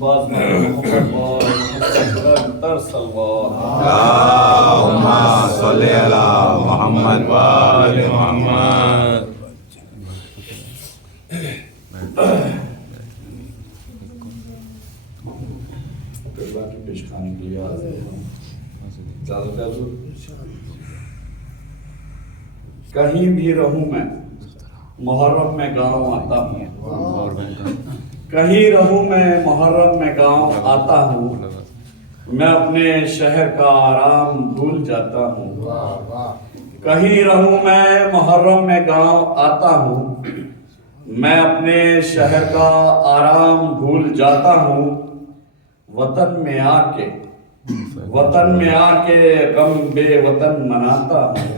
باز محمد صلوات اللهم صل على محمد وآل محمد. کی پیشخانی کے لیے حاضر ہوں. اجازت ہے حضور؟ کہیں بھی رہوں میں محرم میں گاؤں آتا ہوں. کہیں رہوں میں محرم میں گاؤں آتا ہوں. میں اپنے شہر کا آرام بھول جاتا ہوں. کہیں رہوں میں محرم میں گاؤں آتا ہوں. میں اپنے شہر کا آرام بھول جاتا ہوں. وطن میں آ کے غم بے وطن مناتا ہوں.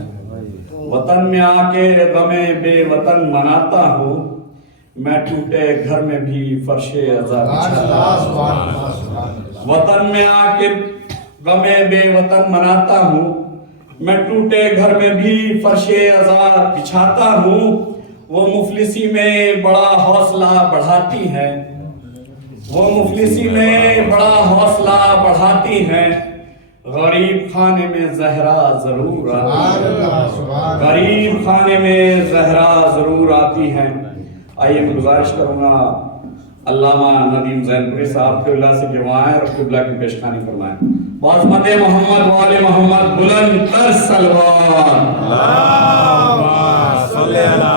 وطن میں آ کے غم بے وطن مناتا ہوں. میں ٹوٹے گھر میں بھی فرش عزا بچھاتا ہوں. وطن میں آ کے غم بے وطن مناتا ہوں. میں ٹوٹے گھر میں بھی فرش عزا بچھاتا ہوں. وہ مفلسی میں بڑا حوصلہ بڑھاتی ہے. وہ مفلسی میں بڑا حوصلہ بڑھاتی ہیں. غریب خانے میں زہرا ضرور آتی ہے. غریب خانے میں زہرا ضرور آتی ہے. آئیے میں گزارش کروں گا علامہ ندیم زین پوری صاحب کے اللہ سے دعائیں اور قبلہ کی پیشخانی فرمائیں. بازمت محمد وآل محمد بلند تر سلوات. اللهم صل على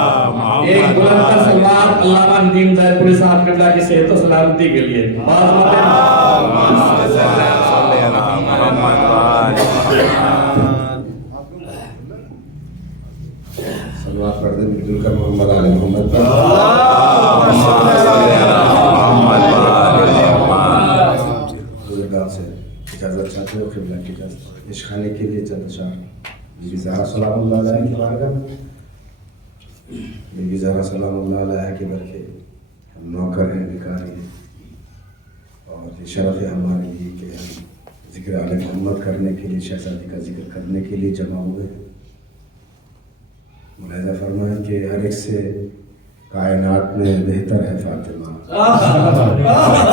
ایک محمد بلند تر سلوات علامہ ندیم زین پوری صاحب کے اللہ کی صحت و سلامتی کے لیے. بازمت اللهم صل على محمد وآل محمد. سلوات پڑھ دیں مل جل کر محمد آل محمد پر. اللهم صل على محمد وآل محمد. بزرگان سے اجازت چاہتے ہو قبلہ کی اجازت عشقانے کے لیے چند اشعار بی بی زہرا سلام اللہ علیہ کی بارگاہ میں. بی بی زہرا سلام اللہ علیہ کے برکے ہم نوکر ہیں بیکاری ہیں اور یہ شرف ہے ہمارے لیے کہ ہم ذکر آل محمد کرنے کے لیے شہزادی کا ذکر کرنے کے لیے جمع ہوئے ہیں. ملاحظہ فرمائیں کہ ہر ایک سے کائنات میں بہتر ہے فاطمہ.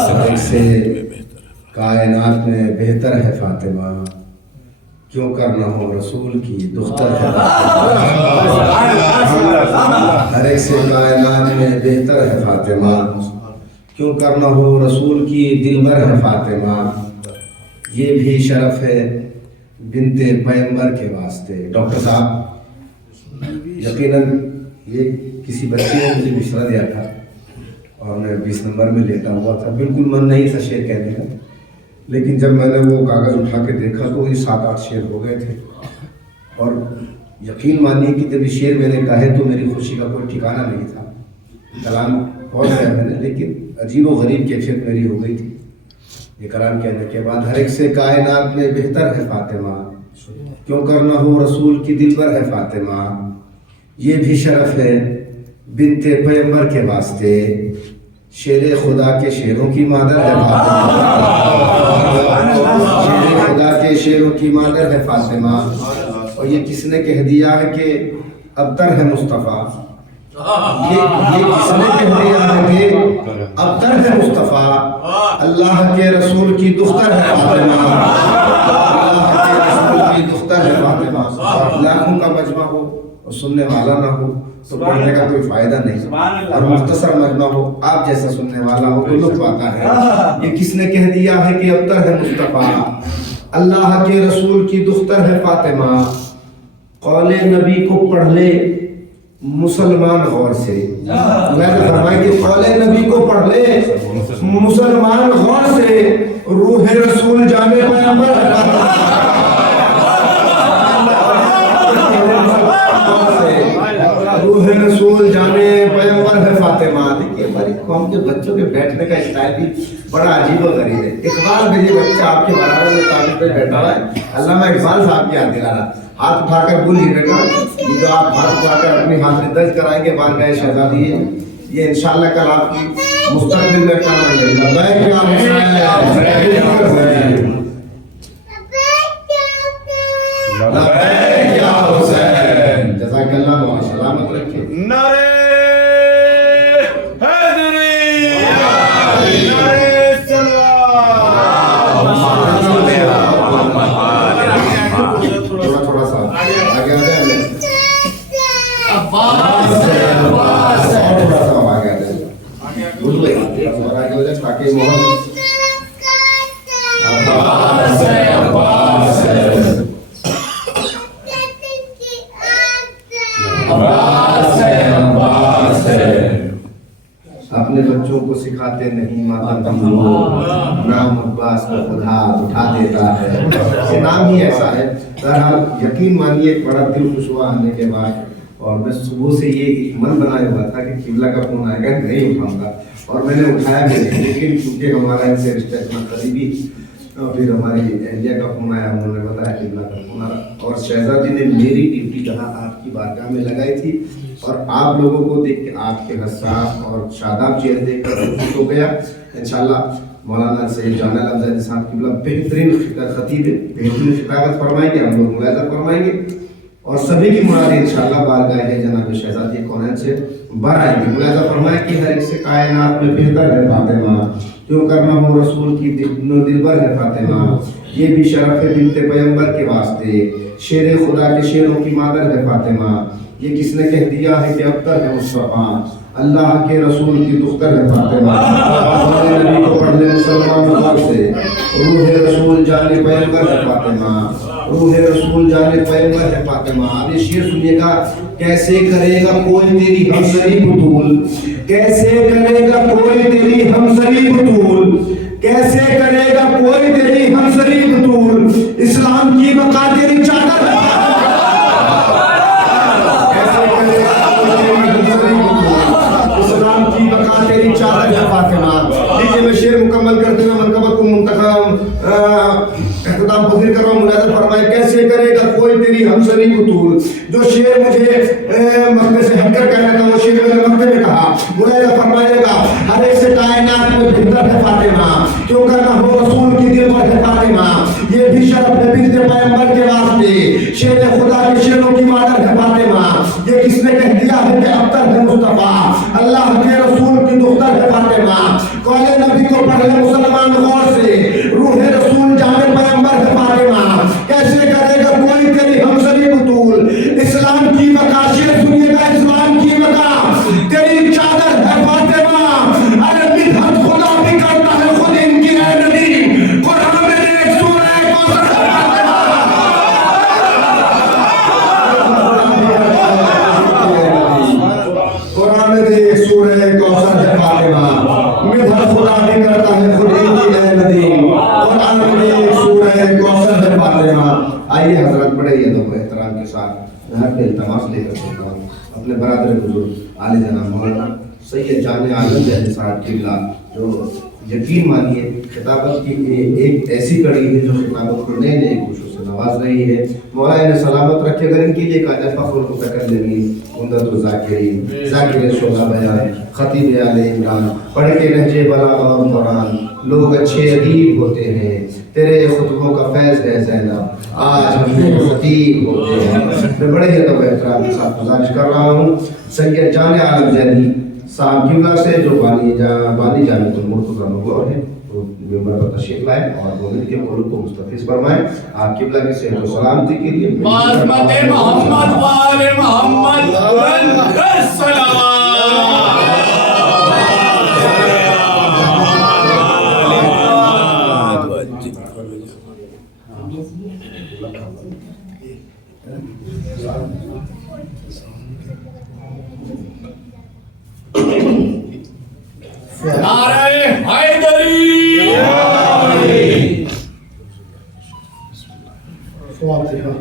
ہر ایک سے کائنات میں بہتر ہے فاطمہ. کیوں کرنا ہو رسول کی دختر ہے فاطمہ. ہر ایک سے کائنات میں بہتر ہے فاطمہ. کیوں کرنا ہو رسول کی دلبر ہے فاطمہ. یہ بھی شرف ہے بنت پیغمبر کے واسطے. ڈاکٹر صاحب یقیناً یہ کسی بچے نے مجھے مشورہ دیا تھا اور میں 20 نمبر میں لیٹا ہوا تھا. بالکل من نہیں تھا شعر کہنے کا, لیکن جب میں نے وہ کاغذ اٹھا کے دیکھا تو یہ 7-8 شعر ہو گئے تھے. اور یقین مانیے کہ جب یہ شعر میں نے کہے تو میری خوشی کا کوئی ٹھکانہ نہیں تھا. کلام پڑھ لیا میں نے, لیکن عجیب و غریب کیفیت میری ہو گئی تھی. یہ کلام کہنے کے بعد ہر ایک سے کائنات میں بہتر ہے فاطمہ. کیوں کرنا ہو رسول کی دلبر ہے فاطمہ. یہ بھی شرف ہے بنت پیغمبر کے واسطے. شیر خدا کے شیروں کی مادر ہے فاطمہ. شیر خدا کے شیروں کی مادر ہے فاطمہ. اور یہ کس نے کہہ دیا ہے کہ ابتر ہے مصطفیٰ. یہ کس نے کہہ دیا ہے کہ ابتر ہے مصطفیٰ. اللہ کے رسول کی دختر ہے فاطمہ. اللہ کے رسول کی دختر ہے فاطمہ. لاکھوں کا مجمع ہو اور سننے والا نہ ہو تو پڑھنے کا کوئی فائدہ نہیں. اور مختصر مجمع ہو, آپ جیسا سننے والا ہو تو لطف آتا ہے. یہ کس نے کہہ دیا ہے کہ ابتر ہے مصطفیٰ. اللہ کے رسول کی دختر ہے فاطمہ. قول نبی کو پڑھ لے مسلمان غور سے. میں نے فرمایا کہ قول نبی کو پڑھ لے مسلمان غور سے. روح رسول جامع پیغمبر ہے. روح رسول جانے پیغمبر ہے فاطمہ. دیکھیے ہماری قوم کے بچوں کے بیٹھنے کا اسٹائل بھی بڑا عجیب و غریب ہے. اقبال بھی یہ بچہ آپ کے برابر میں تعلیم پہ بیٹھا ہوا ہے. علامہ اقبال صاحب کی یاد دلانا. ہاتھ اٹھا کر بولیے بیٹا, یہ جو آپ ہاتھ اٹھا کر اپنی حاضری درج کرائیں گے بارگاہ شہزادی ہے, یہ انشاءاللہ کل آپ کی مستقبل میں کام آئے گا. لبیک یا حسین, لبیک یا حسین. جزاک اللہ بہت سلامت رکھے. نعرہ حیدری, نعرہ سلوات. اور آگے ہو جائے تاکہ محمد اپنے بچوں کو سکھاتے نہیں ماتم نام عباس کو خدا اٹھا دیتا ہے. یہ نام ہی ایسا ہے. بہرحال یقین مانیے ایک بڑا دل خوش ہوا آنے کے بعد, اور میں صبح سے یہ من بنایا ہوا تھا کہ قبلہ کا فون آئے گا نہیں اٹھاؤں گا, اور میں نے اٹھایا بھی نہیں, لیکن کیونکہ ہمارا ان سے رشتہ اتنا قریبی, پھر ہماری اہلیہ کا فون آیا, انہوں نے بتایا قبلہ کا فون آیا, اور شہزادی نے میری ڈیوٹی جہاں آپ کی بارگاہ میں لگائی تھی, اور آپ لوگوں کو دیکھ کے آپ کے حساس اور شاداب چہرے دیکھ کر خوش ہو گیا. انشاءاللہ مولانا سید جان العبد صاحب قبلہ بہترین خطیب ہے, بہترین خطابت فرمائیں گے, ہم لوگ ملاحظہ فرمائیں گے, اور سبھی کی مرادیں انشاءاللہ بارگاہ ہے جناب شہزادی کونین سے بر آئیں گے. ملاحظہ فرمائیں کہ ہر ایک سے کائنات میں بہتر ہے فاطمہ, کیوں کرنا ہو رسول کی دلبر ہے فاطمہ, یہ بھی شرف ہے بنت پیغمبر کے واسطے, شیر خدا کے شیروں کی مادر ہے فاطمہ, یہ کس نے کہہ دیا ہے کہ ابتر ہے مصطفیٰ, اللہ کے رسول کی دختر ہے فاطمہ. ہمارے نبی کو پڑھ لے مسلمان زبان سے, روح رسول جان پیغمبر ہے فاطمہ, روح رسول جان پیغمبر ہے فاطمہ. اب یہ شعر سنیے گا, کیسے کرے گا کوئی تیری ہمسری بطول, کیسے کرے گا کوئی تیری ہمسری بطول, کیسے کرے گا کوئی تیری ہمسری بطول, اسلام کی بقا تیری چادر ہے, اسلام کی بقا تیری چادر ہے فاطمہ. دیکھیے میں شعر مکمل کرتے ہوئے منقبت کو منتخب اختتام پذیر کر رہا ہوں. ملاحظہ فرمائے, کیسے کرے گا کوئی تیری ہمسری بطول. جو شعر مجھے مکے سے ہٹ کر کہنا تھا وہ شعر میں نے مکے میں کہا. ملاحظہ فرمائے گا, ہر ایک سے کائنات میں بہتر ہے فاطمہ, کیوں کرنا ہو رسول کی دل پر ہے فاطمہ, یہ بھی شرف ہے بنت پیغمبر کے واسطے, شیر خدا کے شیروں کی مادر ہے فاطمہ, یہ کس نے کہہ دیا ہے کہ ابتر ہے مصطفیٰ, اللہ کے رسول کی دختر ہے فاطمہ. قول نبی کو پڑھ لے مسلمان غور سے, روح رسول جان پیغمبر ہے فاطمہ, کیسے کرے گا کوئی تیری ہمسری بطول, اسلام کی بقا. شعر سنیے گا, اسلام کی بقا تیری چادر ہے فاطمہ, ارے مدحت خدا بھی کرتا ہے خود ان کی اے نبی, قرآن میں ایک سورہ کوثر ہے فاطمہ, قرآن میں ایک سورہ کوثر ہے فاطمہ, مدحت خدا بھی کرتا ہے خود ان کی اے نبی, قرآن میں ایک سورہ کوثر ہے فاطمہ. آئیے حضرات بڑے یہ دو احترام کے ساتھ میں ہر کے التماس لے کر سکتا ہوں اپنے برادر بزرگ عالی جناب مولانا سید جان عالم جہاں صاحب قبلہ, جو یقین مانیے خطابت کی ایک ایسی کڑی ہے جو خطابت کو نئے نئے خوشوں سے نواز رہی ہے. مولا انہیں سلامت رکھے. اگر ان کے لیے کہا جائے فخر کو فکر لگی, عمدت الذاکرین, ذاکر شعلہ بیان, خطیب آل عمران, پڑھ کے نہج بلاغہ اور قرآن, لوگ اچھے ادیب ہوتے ہیں, تیرے خطبوں کا فیض ہے زینب, آج ہم خطیب ہوتے ہیں. میں بڑے ہی ادب احترام کے ساتھ گزارش کر رہا ہوں سید جان عالم جہدی صاحب قبلہ سے, جو بانی جامعۃ المرتضیٰ نگور ہے, وہ ممبر پر تشریف لائے اور مومن کے قلوب کو مستفیض فرمائیں. آپ قبلہ کی صحت و سلامتی کے لیے عظمت محمد وآل محمد السلام. نعرہ حیدری. فاتحہ.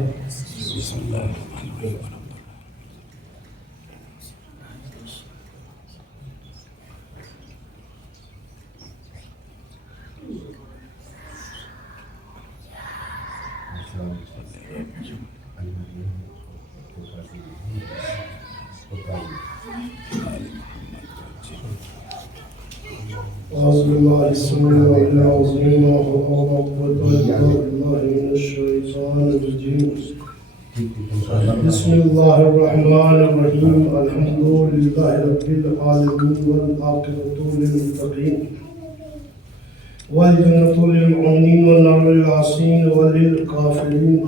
أعوذ بالله السميع العليم من الشيطان الرجيم. بسم الله الرحمن الرحيم. الحمد لله رب العالمين والعاقبة للمتقين والجنة للمؤمنين والنار للعاصين وللكافرين.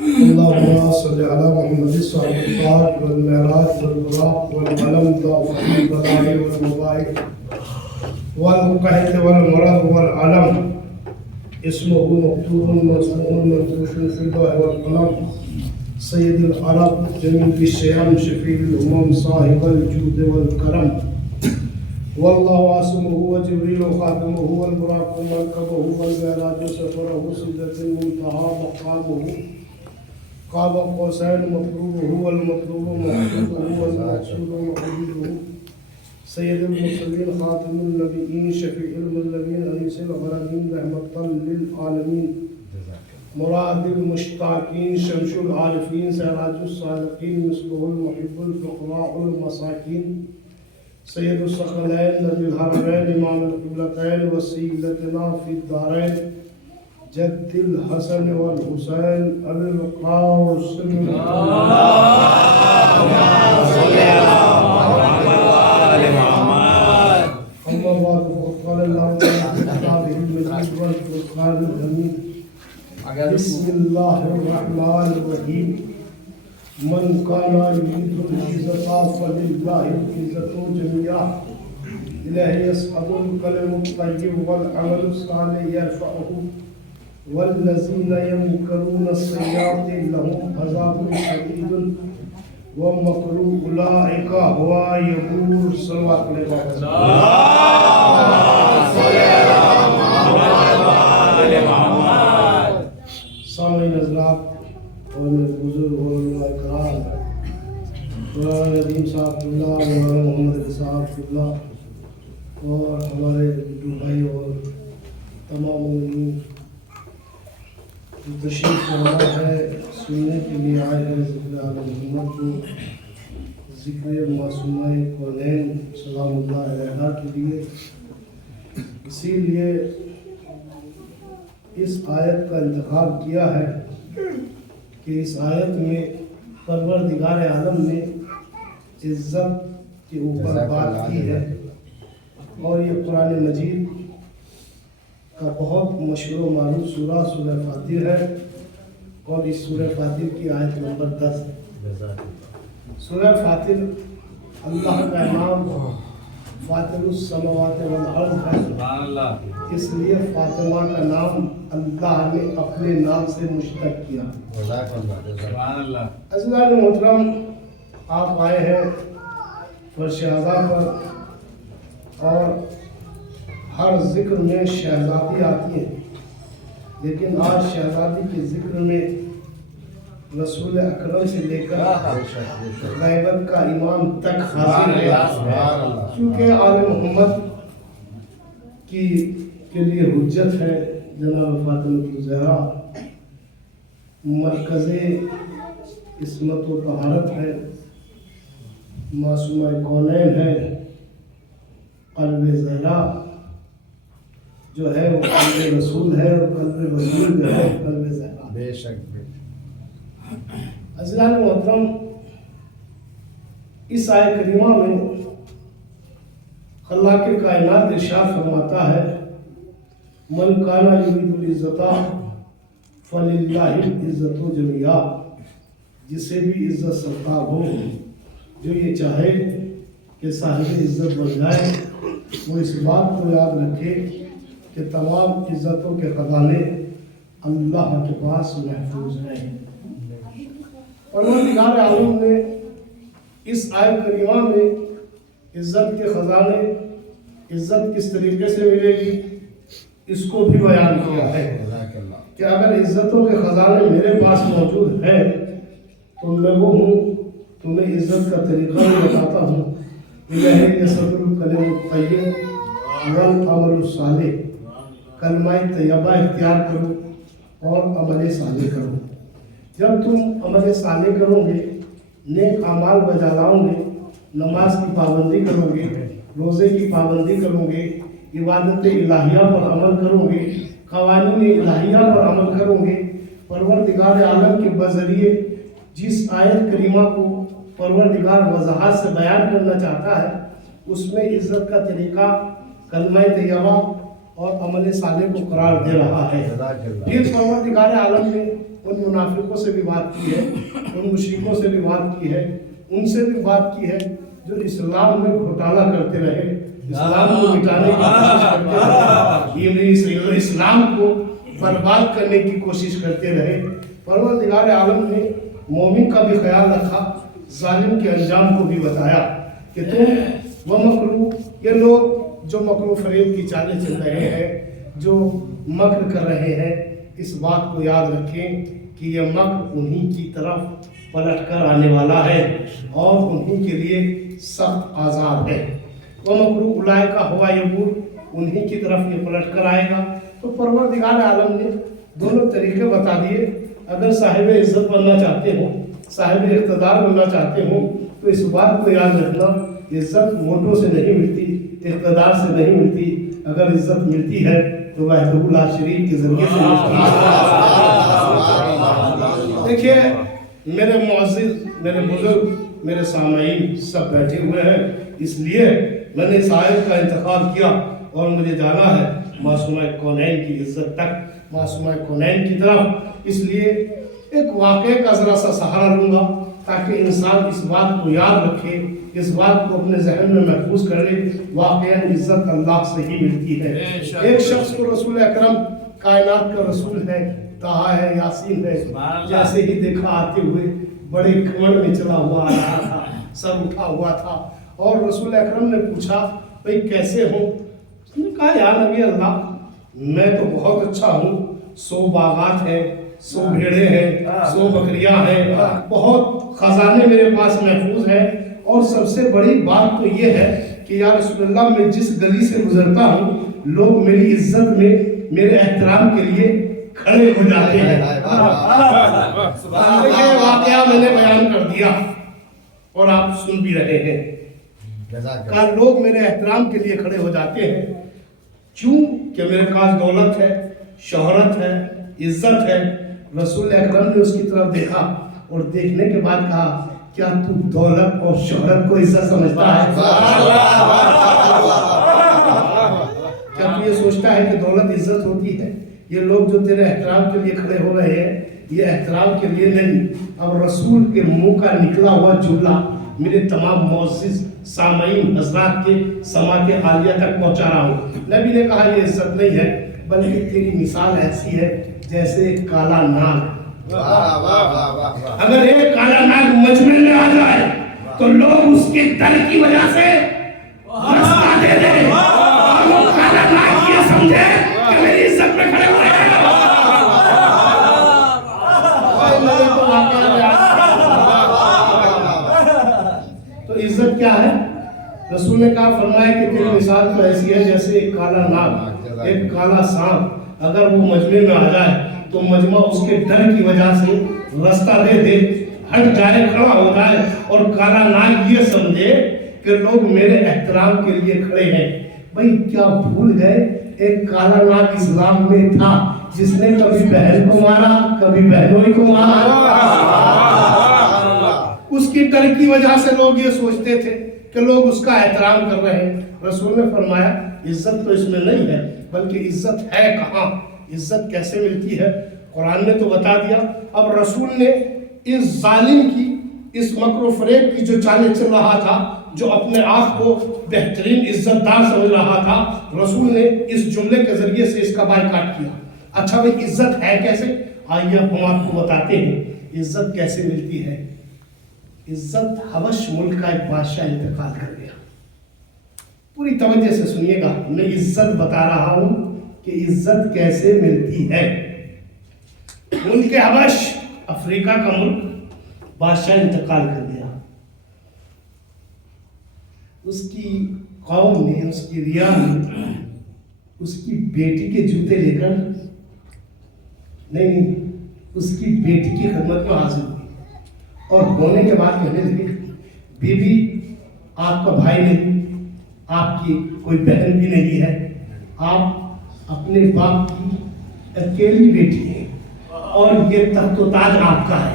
اللهم صل على محمد صاحب الطاعة والمعراج والبراق والقلم ضعف البلاء والمبائك والقحط والمرض والعلم اسمه مكتوب مرفوع منفوش في اللوح والقلم سيد العرب جميل الشيام شفيع الأمم صاحب الجود والكرم والله عاصمه وجبريل خاتمه والبراق مركبه والمعراج سفره سدرة المنتهى مقامه قاب قوسين مطلوبه والمطلوب محبوبه والمقصود محبوبه سيد المرسلين خاتم النبيين شفيع المذنبين أنيس الغرابين رحمة للعالمين مراد المشتاقين شمس العارفين سراج الصادقين مثله المحب الفقراء المساكين سيد الثقلين نبي الحرمين إمام القبلتين وسيلتنا في الدارين جد الحسن والحسين أبي القاسم أما بعد فقال الله في كتابه المجيد والفرقان الحميد بسم الله الرحمن الرحيم من كان يريد العزة فلله العزة جميعا إليه يصعد الكلم الطيب والعمل الصالح يرفعه والذين يمكرون السيئات لهم عذاب شديد ومكر أولئك هو يبور صلوات سامعین حضرات اور میرے بزرگ علماء کرام مولانا ندیم صاحب اللہ مولانا محمد صاحب اللہ اور ہمارے بھائی اور تمام مومنین جو تشریف فرما ہے سننے کے لیے آئے ہیں ذکر آل محمد کو ذکر معصومہ کونین سلام اللہ علیہ کے لیے اسی لیے اس آیت کا انتخاب کیا ہے کہ اس آیت میں پروردگار عالم نے عزت کے اوپر بات کی ہے اور یہ قرآن مجید کا بہت مشہور و معروف سورہ سورہ فاتر ہے اور اس سورہ فاتر کی آیت نمبر 10 ہے۔ سورہ فاتر اللہ کا نام فاطر السماوات والارض ہے، اس لیے فاطمہ کا نام اللہ نے اپنے نام سے مشتق کیا۔ عزیزان محترم، آپ آئے ہیں فرش اعضاء پر اور ہر ذکر میں شہزادی آتی ہے، لیکن آج شہزادی کے ذکر میں رسول اکرم سے لے کر غیبت کا امام تک حاضر ہے، کیونکہ آل محمد کے لیے حجت ہے جناب فاطمہ الزہرا، مرکز عصمت و طہارت ہے، معصومہ کونین ہے، قلب زہرا جو ہے وہ قلب رسول ہے اور قلب رسول جو ہے قلب زہرا۔ بے شک عزیزان محترم، اس آیت کریمہ میں اللہ کے کائنات ارشاد فرماتا ہے من کان یرید العزت فللہ العزت جميعا، جسے بھی عزت سرکار ہو، جو یہ چاہے کہ صاحب عزت بن جائے، وہ اس بات کو یاد رکھے کہ تمام عزتوں کے خزانے اللہ کے پاس محفوظ ہیں۔ پروردگار عالم نے اس آیت کریمہ میں عزت کے خزانے، عزت کس طریقے سے ملے گی، اس کو بھی بیان کیا ہے کہ اگر عزتوں کے خزانے میرے پاس موجود ہیں تو میں وہ ہوں، تمہیں عزت کا طریقہ بھی بتاتا ہوں۔ الہی یصدر الکلم الطیب والعمل الصالح، کلمہ طیبہ اختیار کرو اور عمل صالح کرو۔ جب تم عمل صالح کرو گے، نیک اعمال بجا لاؤ گے، نماز کی پابندی کرو گے، روزے کی پابندی کرو گے، عبادت الہیہ پر عمل کرو گے، قوانین الہیہ پر عمل کرو گے، پروردگار عالم کے بذریعے جس آیت کریمہ کو پروردگار وضاحت سے بیان کرنا چاہتا ہے، اس میں عزت کا طریقہ کلمہ طیبہ اور عمل صالح کو قرار دے رہا ہے۔ پھر پروردگار عالم نے ان منافقوں سے بھی بات کی ہے، ان مشرکوں سے بھی بات کی ہے، ان سے بھی بات کی ہے جو اسلام میں گھوٹالہ کرتے رہے، इस्लाम को मिटाने की कोशिश करते रहे, इस्लाम को बर्बाद करने की कोशिश करते रहे। परवरदिगार आलम ने मोमिन का भी ख्याल रखा, जालिम के अंजाम को भी बताया कि तुम वह मकरू, ये लोग जो मकरू फरेब की चालें चल रहे हैं, जो मक्र कर रहे हैं, इस बात को याद रखें कि यह मक्र उन्हीं की तरफ पलट कर आने वाला है और उन्हीं के लिए सख्त आज़ाब है। वह मकरू उलाय का हवा यबूर, उन्हीं की तरफ ये पलट कर आएगा। तो परवरदिगार आलम ने दोनों तरीके बता दिए। अगर साहिब इज्जत बनना चाहते हो, साहिब इख्तदार बनना चाहते हो, तो इस बात को याद रखना, इज्जत वोटों से नहीं मिलती, इख्तदार से नहीं मिलती। अगर इज्जत मिलती है तो वह ला शरीफ के जरिए से मिलती है। देखिए मेरे मुअज़्ज़िज़, मेरे बुजुर्ग, मेरे सामाईन सब बैठे हुए हैं, इसलिए मैंने इस आयत का इंतखाब किया और मुझे जाना है मासूमा कौनैन की इज्जत तक, मासूमा कौनैन की तरफ। इसलिए एक वाक़े का ज़रा सा सहारा लूँगा ताकि इंसान इस बात को याद रखे, इस बात को अपने जहन में महफूज कर ले। वाक़ई इज्जत अल्लाह से ही मिलती है। एक शख्स को रसूल अकरम कायनात का रसूल है, ताहा है, यासीन है, जैसे ही देखा आते हुए बड़े घमंड में चला हुआ आ रहा था, सर उठा हुआ था। और रसूल अकरम ने पूछा, भाई कैसे हो? उसने कहा, या नबी अल्लाह, मैं तो बहुत अच्छा हूँ, 100 बागात हैं, 100 भेड़े हैं, 100 बकरियां हैं, बहुत खजाने मेरे पास महफूज हैं। और सबसे बड़ी बात तो ये है कि या रसूलल्लाह, मैं जिस गली से गुजरता हूँ, लोग मेरी इज्जत में, मेरे एहतराम के लिए खड़े हो जाते हैं। वाकया मैंने बयान कर दिया और आप सुन भी रहे हैं। कहा लोग मेरे एहतराम के लिए खड़े हो जाते हैं, क्यों? कि मेरे पास दौलत है, शोहरत है, इज्जत है। रसूल अकरम ने उसकी तरफ देखा और देखने के बाद कहा, क्या तू दौलत और शोहरत को इज्जत समझता है? क्या तू ये सोचता है कि दौलत इज्जत होती है? ये लोग जो तेरे एहतराम के लिए खड़े हो रहे हैं, ये एहतराम के लिए नहीं। अब रसूल के मुंह का निकला हुआ जुमला मेरे तमाम मुअज़्ज़िज़ सामाईन हज़रात के समात आलिया तक पहुंचा रहा हूँ। नबी ने कहा, ये इज्जत नहीं है, बल्कि तेरी मिसाल ऐसी है जैसे एक काला नाग। अगर एक काला नाग मजमे में आ जाए तो लोग उसके डर की वजह से रास्ता दे दे, और वो काला नाग ये समझे कि मेरी इज्जत में खड़े हुए हैं। तो इज्जत क्या है? रसूल ने कहा, फरमाया कि तेरी मिसाल तो ऐसी है जैसे एक काला नाग, एक काला सांप, अगर वो मजमे में आ जाए तो मजमा उसके डर की वजह से रास्ता दे दे, हट जाए, खड़ा हो जाए, और काला नाग ये समझे कि लोग मेरे एहतराम के लिए खड़े हैं। भाई क्या भूल गए, एक काला नाग इस्लाम में था जिसने कभी बहन को मारा, कभी बहनोई को मारा। उसकी डर की वजह से लोग ये सोचते थे कि लोग उसका एहतराम कर रहे हैं। रसूल ने फरमाया, इज्जत तो इसमें नहीं है, बल्कि इज्जत है कहाँ, इज्जत कैसे मिलती है? कुरान ने तो बता दिया। अब रसूल ने इस जालिम की, इस मक्र फरेब की जो चालें चल रहा था, जो अपने आप को बेहतरीन इज्जतदार समझ रहा था, रसूल ने इस जुमले के जरिए से इसका बायकाट किया। अच्छा भाई, इज्जत है कैसे? आइए हम आपको बताते हैं इज्जत कैसे मिलती है। इज्जत, हबश मुल्क का एक बादशाह इंतकाल कर गया। पूरी तवज्जो से सुनिएगा, मैं इज्जत बता रहा हूं कि इज्जत कैसे मिलती है। मुल्क हबश, अफ्रीका का मुल्क, बादशाह इंतकाल कर गया। उसकी कौम ने, उसकी रिया ने उसकी बेटी के जूते लेकर, नहीं, उसकी बेटी की खिदमत में हाजिर हुई और होने के बाद कहने लगे, बीबी आपका भाई नहीं, आपकी कोई बहन भी नहीं है, आप अपने बाप की अकेली बेटी है और ये तख्तो ताज आपका है।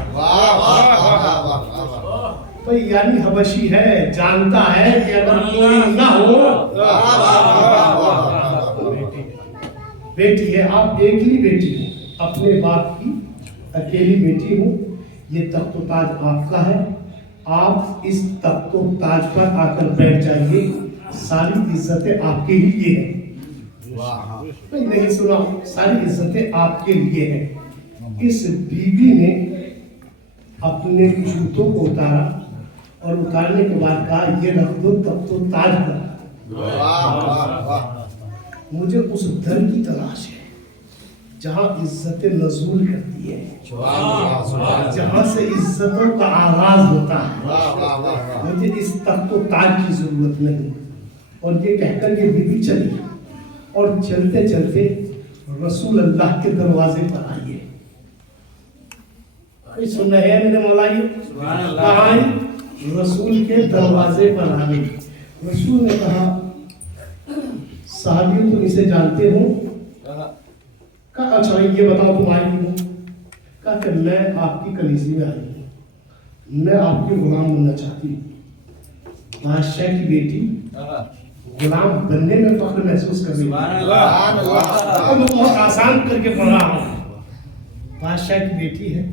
तो यानी हबशी है, जानता है कि अगर कोई ना हो, बेटी है, आप एकली बेटी हो, अपने बाप की अकेली बेटी हो, ये तख्तो ताज आपका है, आप इस तख्तो ताज पर आकर बैठ जाइए सारी इज्जतें आपके लिए हैं। नहीं सुना, सारी इज्जतें आपके लिए हैं। इस बीवी ने अपने जूतों को उतारा और उतारने के बाद कहा ये रख दो तब तो ताज पर। मुझे उस दर की तलाश है जहाँ इज्जतें नजूल करती है, जहाँ से इज्जतों का आगाज होता है। मुझे इस तख्त ताज की जरूरत नहीं। और ये कहकर ये बीवी चली और चलते चलते रसूल अल्लाह के दरवाजे पर आई है। कोई सुन रहे हैं मेरे मौला जी? कहाँ आई? रसूल के दरवाजे पर आ गई। रसूल ने कहा साहबियों तुम इसे जानते हो? कहा अच्छा ये बताओ तुम आई हो? कहा कि मैं आपकी कलीसी में आई हूँ, मैं आपकी गुलाम बनना चाहती हूँ। बादशाह की बेटी गुलाम बनने में फख्र महसूस कर रही है। मैं बहुत आसान करके पढ़ रहा हूँ। बादशाह की बेटी है,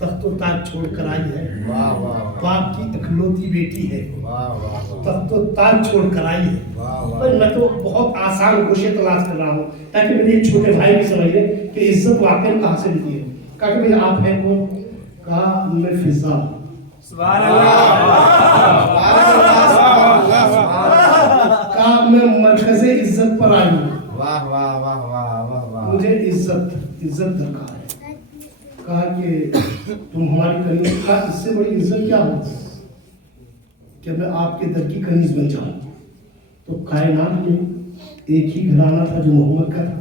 तख्तो ताज छोड़ कर आई है। बाप की इकलौती बेटी है, तख्तो ताज छोड़ कर आई है। पर मैं तो बहुत आसान गोशे तलाश कर रहा हूँ ताकि मेरे एक छोटे भाई भी समझ ले कि इज्जत वाकई कहाँ से मिलती है। कहा कि भैया आप हैं कौन? कहा मैं फिजा हूँ। कहा मैं मरकज़े इज्जत पर आई हूँ, मुझे इज्जत दरकार है। कहा कि तुम हमारी कनीज, का इससे बड़ी इज्जत क्या होगी कि मैं आपके दर की कनीज बन जाऊं। तो कायनात में एक ही घराना था जो मोहम्मद का था,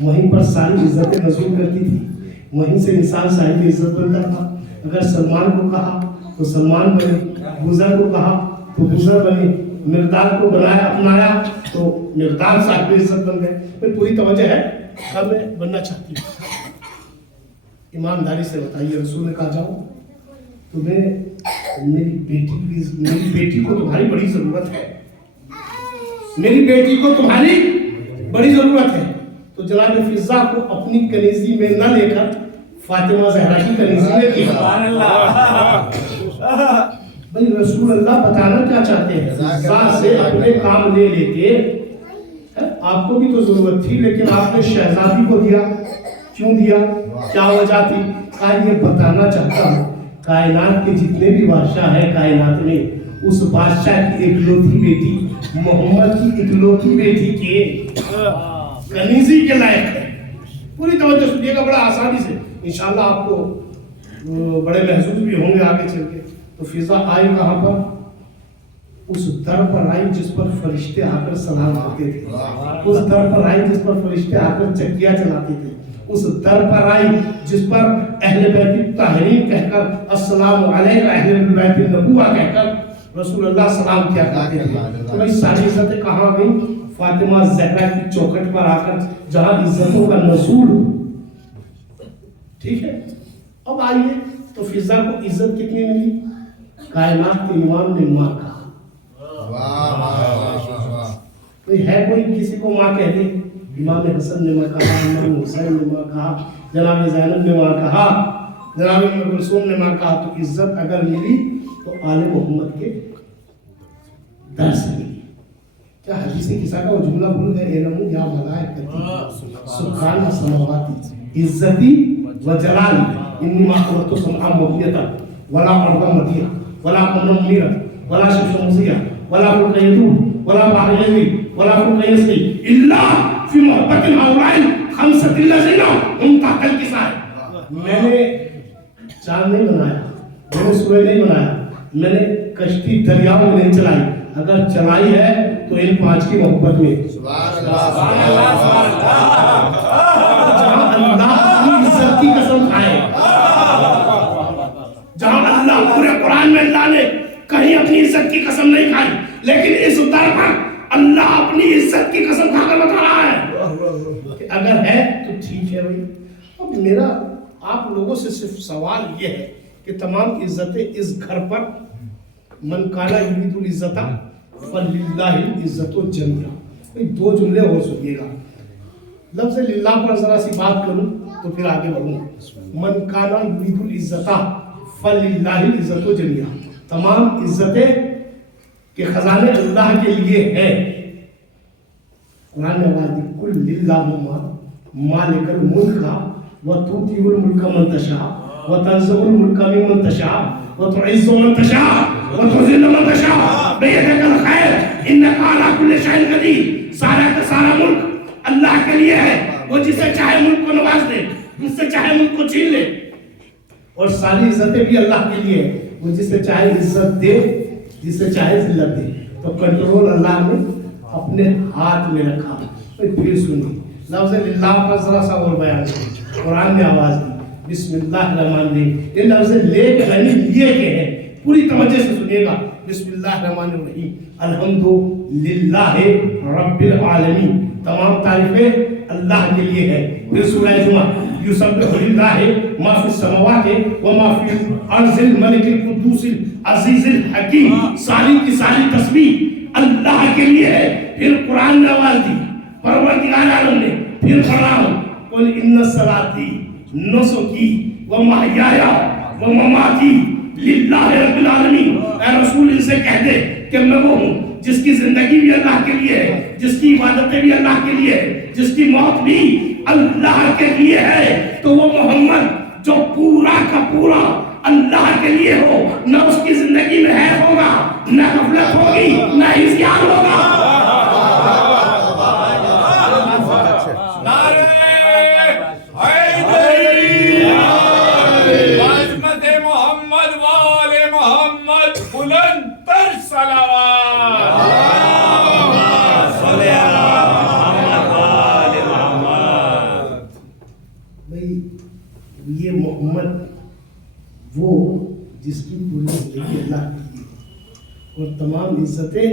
वहीं पर सारी इज्जतें नजूल करती थी, वहीं से इंसान साहिब इज्जत बनता था। अगर सलमान को कहा तो सलमान बने, बुज़र को कहा तो बुज़र बने, मिर्दार को बनाया अपनाया तो मिर्दार साहिब इज्जत बन गए। फिर पूरी तवज्जो है, अब मैं बनना चाहती हूँ। ईमानदारी से बताइए। रसूल ने कहा जाओ तुम्हें मेरी बेटी को तुम्हारी बड़ी जरूरत है, मेरी बेटी को तुम्हारी बड़ी जरूरत है। तो जनाब फिजा को अपनी कनीजी में न लेकर फातिमा जहरा की कनीजी में लिया। भाई रसूल अल्लाह बताना क्या चाहते हैं? फिजा से अपने काम ले लेके, आपको भी तो जरूरत थी लेकिन आपने शहजादी को दिया। क्यों दिया? क्या वजह थी? कहा ये बताना चाहता हूँ कायनात के जितने भी बादशाह हैं कायनात में, उस बादशाह की इकलौती बेटी मोहम्मद की इकलौती बेटी के कनीजी के लायक है। पूरी तवज्जो सुनिएगा बड़ा आसानी से, इंशाल्लाह आपको बड़े महसूस भी होंगे आगे चल के। तो फिजा आई कहाँ पर? उस दर पर आई जिस पर फरिश्ते आकर सलाम करते थे, उस दर पर आई जिस पर फरिश्ते आकर चक्किया चलाते थे, उस दर पर आई जिस पर अहले बैत ताहिरीन कहकर अस्सलामु अलैका अहले बैत नबुवा कहकर रसूल अल्लाह सलाम किया करते थे। तो भाई सारी इज्जतें कहाँ गई? फातिमा ज़हरा की चौखट पर आकर, जहाँ इज्जतों का नसूल। ठीक है, अब आइए तो फिजा को इज्जत कितनी मिली? कायनात के इमाम ने माँ कहा। कोई है कोई किसी को माँ कह दे? इमाम हसन ने माँ कहा, इमाम हुसैन ने माँ कहा, जनाब ज़ैनब ने माँ कहा, जनाब उम्मे कुलसूम ने माँ कहा। तो इज्जत अगर मिली तो आले मोहम्मद के दर से मिली। क्या हदीस किसा का वो जुमला भूल गए? एलमु या मलाइकती सुब्हान समावाती इज्जती व जलाली इन्नी माक़ुरतु समअम मुबियता वला अर्दा मदिया वला कमर मुनीरा वला शमसिया वला रुकयदू वला बाहयवी वला रुकयसी इल्ला फी मोहब्बतिल हौलाइन खमसतिल लज़ीना हम ताकल किसा। मैंने चांद नहीं बनाया, मैंने सूरज नहीं बनाया, मैंने कश्ती दरियाओं में नहीं चलाई, अगर चलाई है तो इन पांच की मोहब्बत में। जहां अल्लाह की इज्जत की कसम खाए, जहां अल्लाह पूरे कुरान में अल्लाह ने कहीं अपनी इज्जत की कसम नहीं खाई, लेकिन इस दर पर अल्लाह अपनी इज्जत की कसम खाकर बता रहा है कि अगर है तो ठीक है भाई। अब मेरा आप लोगों से सिर्फ सवाल ये है कि तमाम इज्जतें इस घर पर मन काना युरीदुल इज्जता फलिल्लाहिल इज्जतु जमीआ। भाई दो जुमले और सुनिएगा। लफ्ज़ लिल्लाह पर जरा सी बात करूं तो फिर आगे बढ़ूंगा। मन काना युरीदुल इज्जता फलिल्लाहिल इज्जतु जमीआ। तमाम इज्जतें کہ خزانے اللہ کے لیے ہے. قرآن نے آواز دی قل للہما مالک الملک وتؤتی الملک من تشاء وتنزع الملک ممن تشاء وتعز من تشاء وتذل من تشاء بیدک الخیر انک علی کل شیء قدیر. سارا کا سارا ملک اللہ کے لیے ہے. وہ جسے چاہے ملک کو نواز دے, جس سے چاہے ملک کو چھین لے, اور ساری عزتیں بھی اللہ کے لیے ہے. وہ جسے چاہے عزت دے, جسے چاہے ذلت دے. تو کنٹرول اللہ نے اپنے ہاتھ میں رکھا. پھر سنیے لفظ للہ کا ذرا سا اور بیان ہے. قرآن نے آواز دی بسم اللہ الرحمن الرحیم. یہ لفظ لے کے یعنی لیے کے ہیں. پوری توجہ سے سنیے گا. بسم اللہ الرحمن الرحیم الحمد للہ رب العالمین. تمام تعریفیں اللہ کے لیے ہے. پھر سورہ جمعہ یسبح للہ ما فی السماوات و ما فی الارض الملک القدوس العزیز الحکیم. ساری کی ساری تسبیح اللہ کے لیے ہے. پھر قرآن نے آواز دی پروردگار عالم نے. پھر پڑھ رہا ہوں قل ان صلاتی نسکی و محیای و مماتی للہ رب العالمین. اے رسول ان سے کہہ دے کہ میں وہ ہوں جس کی زندگی بھی اللہ کے لیے ہے, جس کی عبادتیں بھی اللہ کے لیے ہے, جس کی موت بھی اللہ کے لیے ہے. تو وہ محمد جو پورا کا پورا اللہ کے لیے ہو, نہ اس کی زندگی میں ہے ہوگا, نہ غفلت ہوگی, نہ عصیان ہوگا. یہ محمد وہ جس کی پوری زندگی اللہ کے لیے اور تمام عزتیں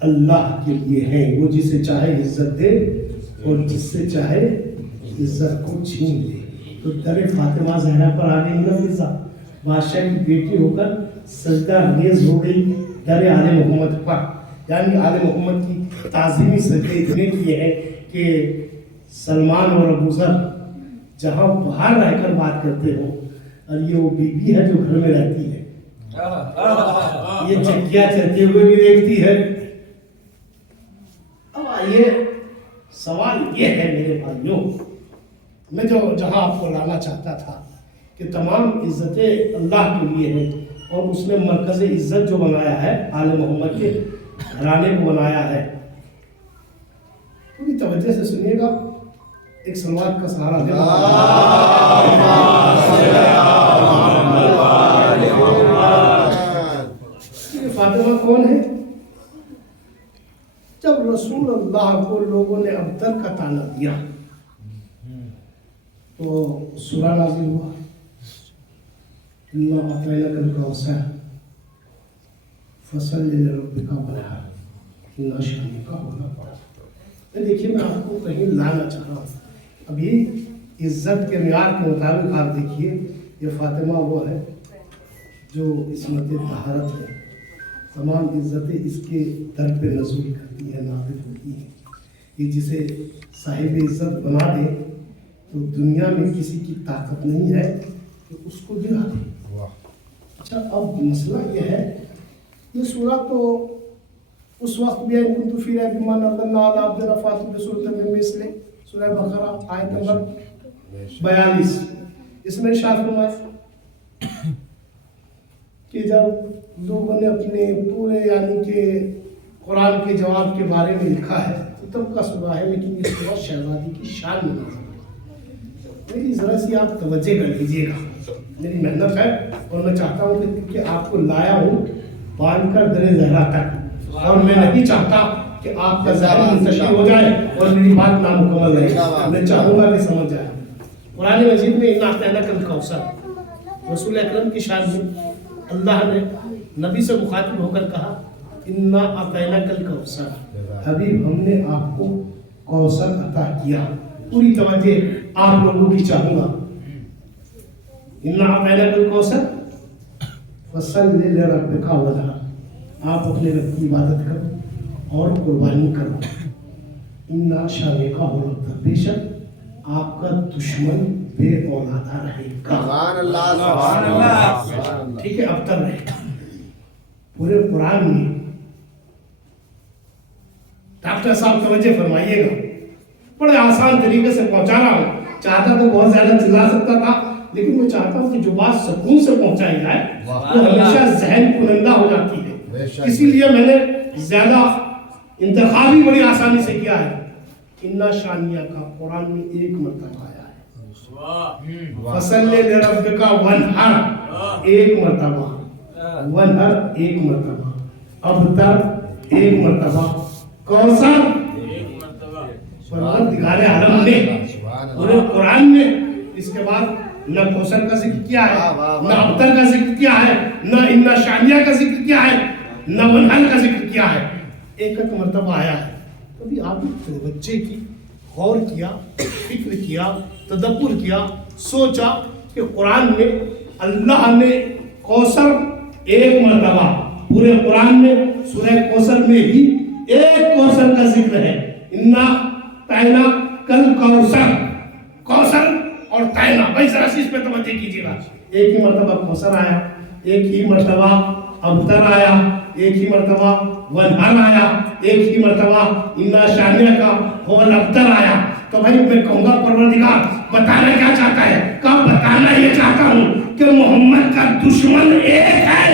اللہ کے لیے ہیں. وہ جسے چاہے عزت دے اور جس سے چاہے عزت کو چھین لے. تو در فاطمہ زہرا پر آ گئی نا مرزا, بادشاہ کی بیٹی ہو کر سجدہ ریز ہو گئی در آل محمد پر. یعنی آل محمد کی تعظیمی سجدے اتنے کیے ہیں کہ سلمان اور ابو ذر جہاں باہر رہ کر بات کرتے ہو, اور یہ وہ بی بی ہے جو گھر میں رہتی ہے, یہ چکیا چلتے ہوئے بھی دیکھتی ہے. اب آئیے سوال یہ ہے میرے بھائیوں, میں جو جہاں آپ کو لانا چاہتا تھا کہ تمام عزتیں اللہ کے لیے ہیں, اور اس نے مرکز عزت جو بنایا ہے آل محمد کے گھرانے کو بنایا ہے. پوری توجہ سے سنیے گا. ایک سلوات کا سہارا دے. فاطمہ کون ہے؟ جب رسول اللہ کو لوگوں نے ابتر کا طعنہ دیا تو سورہ نازل ہوا اِنَّا أَعْطَيْنَاكَ الْكَوْثَرَ فَصَلِّ لِرَبِّكَ وَانْحَرْ إِنَّ شَانِئَكَ هُوَ الْأَبْتَرُ. دیکھیے میں آپ کو کہیں لانا چاہ رہا ہوں. ابھی عزت کے معیار کے مطابق آپ دیکھیے یہ فاطمہ وہ ہے جو عصمت طہارت ہے. تمام عزتیں اس کے در پہ نزول کرتی ہیں, نازل ہوتی ہیں. یہ جسے صاحب عزت بنا دے تو دنیا میں کسی کی طاقت نہیں ہے کہ اس کو گرا دے. اچھا اب مسئلہ یہ ہے, یہ سورہ تو اس وقت بھی ان کنتم فی ریب مما نزلنا علی عبدنا فاتوا بسورۃ من مثلہ, سورہ بقرہ آیت نمبر 42. اس میں ارشاد فرمایا کہ جب لوگوں نے اپنے پورے یعنی کہ قرآن کے جواب کے بارے میں لکھا ہے تو تب کا سورہ ہے, لیکن یہ سورہ شہزادی کی شان میں نازل ہے. میری ذرا سی آپ توجہ کر لیجیے گا, میری محنت ہے اور میں چاہتا ہوں کہ آپ کو لایا ہوں باندھ کر در زہرا تک, اور میں نہیں چاہتا کہ آپ کا ذہن منتشر ہو جائے اور میری بات نامکمل رہے. میں چاہوں گا کہ سمجھ جائے. قرآن مجید میں اِنَّا أَعْطَيْنَاكَ الْكَوْثَرَ, رسول اکرم کی شان میں اللہ نے نبی سے مخاطب ہو کر کہا اِنَّا أَعْطَيْنَاكَ الْكَوْثَرَ, حبیب ہم نے آپ کو کوثر عطا کیا. پوری توجہ آپ لوگوں کی چاہوں گا. اِنَّا أَعْطَيْنَاكَ الْكَوْثَرَ فَصَلِّ لِرَبِّكَ وَانْحَرْ, آپ اپنے رب کی عبادت کرو اور قربانی کرو. اِنَّ شَانِئَكَ هُوَ الْأَبْتَرُ, بے شک آپ کا دشمن بے اولادہ رہے گا. سبحان اللہ, سبحان اللہ. ٹھیک ہے, ابتر رہے گا. पूरे कुरान में, डॉक्टर साहब तवज्जो फरमाइएगा, बड़े आसान तरीके से पहुंचा रहा हूँ। चाहता तो बहुत ज्यादा चिल्ला सकता था, लेकिन मैं चाहता हूँ कि जो बात सुकून से पहुंचाई जाए वो हमेशा जहन कुनंदा हो जाती है। इसीलिए मैंने ज्यादा इंतखाब भी बड़ी आसानी से किया है। इन्ना शानिया का कुरान में एक मरतबा आया है, फसल्ले लिरब्बिका वनहर एक मरतबा, वनहर एक मरतबा, अबतर एक मरतबा, कौसर परवरदिगार आलम ने पूरे कुरान में इसके बाद न कौसर का जिक्र किया है, न अबतर का जिक्र किया है, न इन्ना शानिया का जिक्र किया है, न वनहर का जिक्र किया है, एक एक मरतबा आया है। कभी आपने बच्चे की गौर किया, फिक्र किया, तदब्बुर किया, सोचा कि कुरान में अल्लाह ने कौसर एक मरतबा, पूरे कुरान में सूरह कौसर में ही एक कौसर का जिक्र है। इन्ना तैना कल कौसर, कौसर और तैना, भाई जरा सी इस पे तवज्जो कीजिएगा। एक ही मरतबा कौसर आया, एक ही मरतबा अबतर आया, एक ही मरतबा वनहर आया, एक ही मरतबा इन्ना शानिया का होल अबतर आया। तो भाई मैं कहूँगा परवरदिगार बताना क्या चाहता है? कब बताना ये चाहता हूँ कि मोहम्मद का दुश्मन एक है।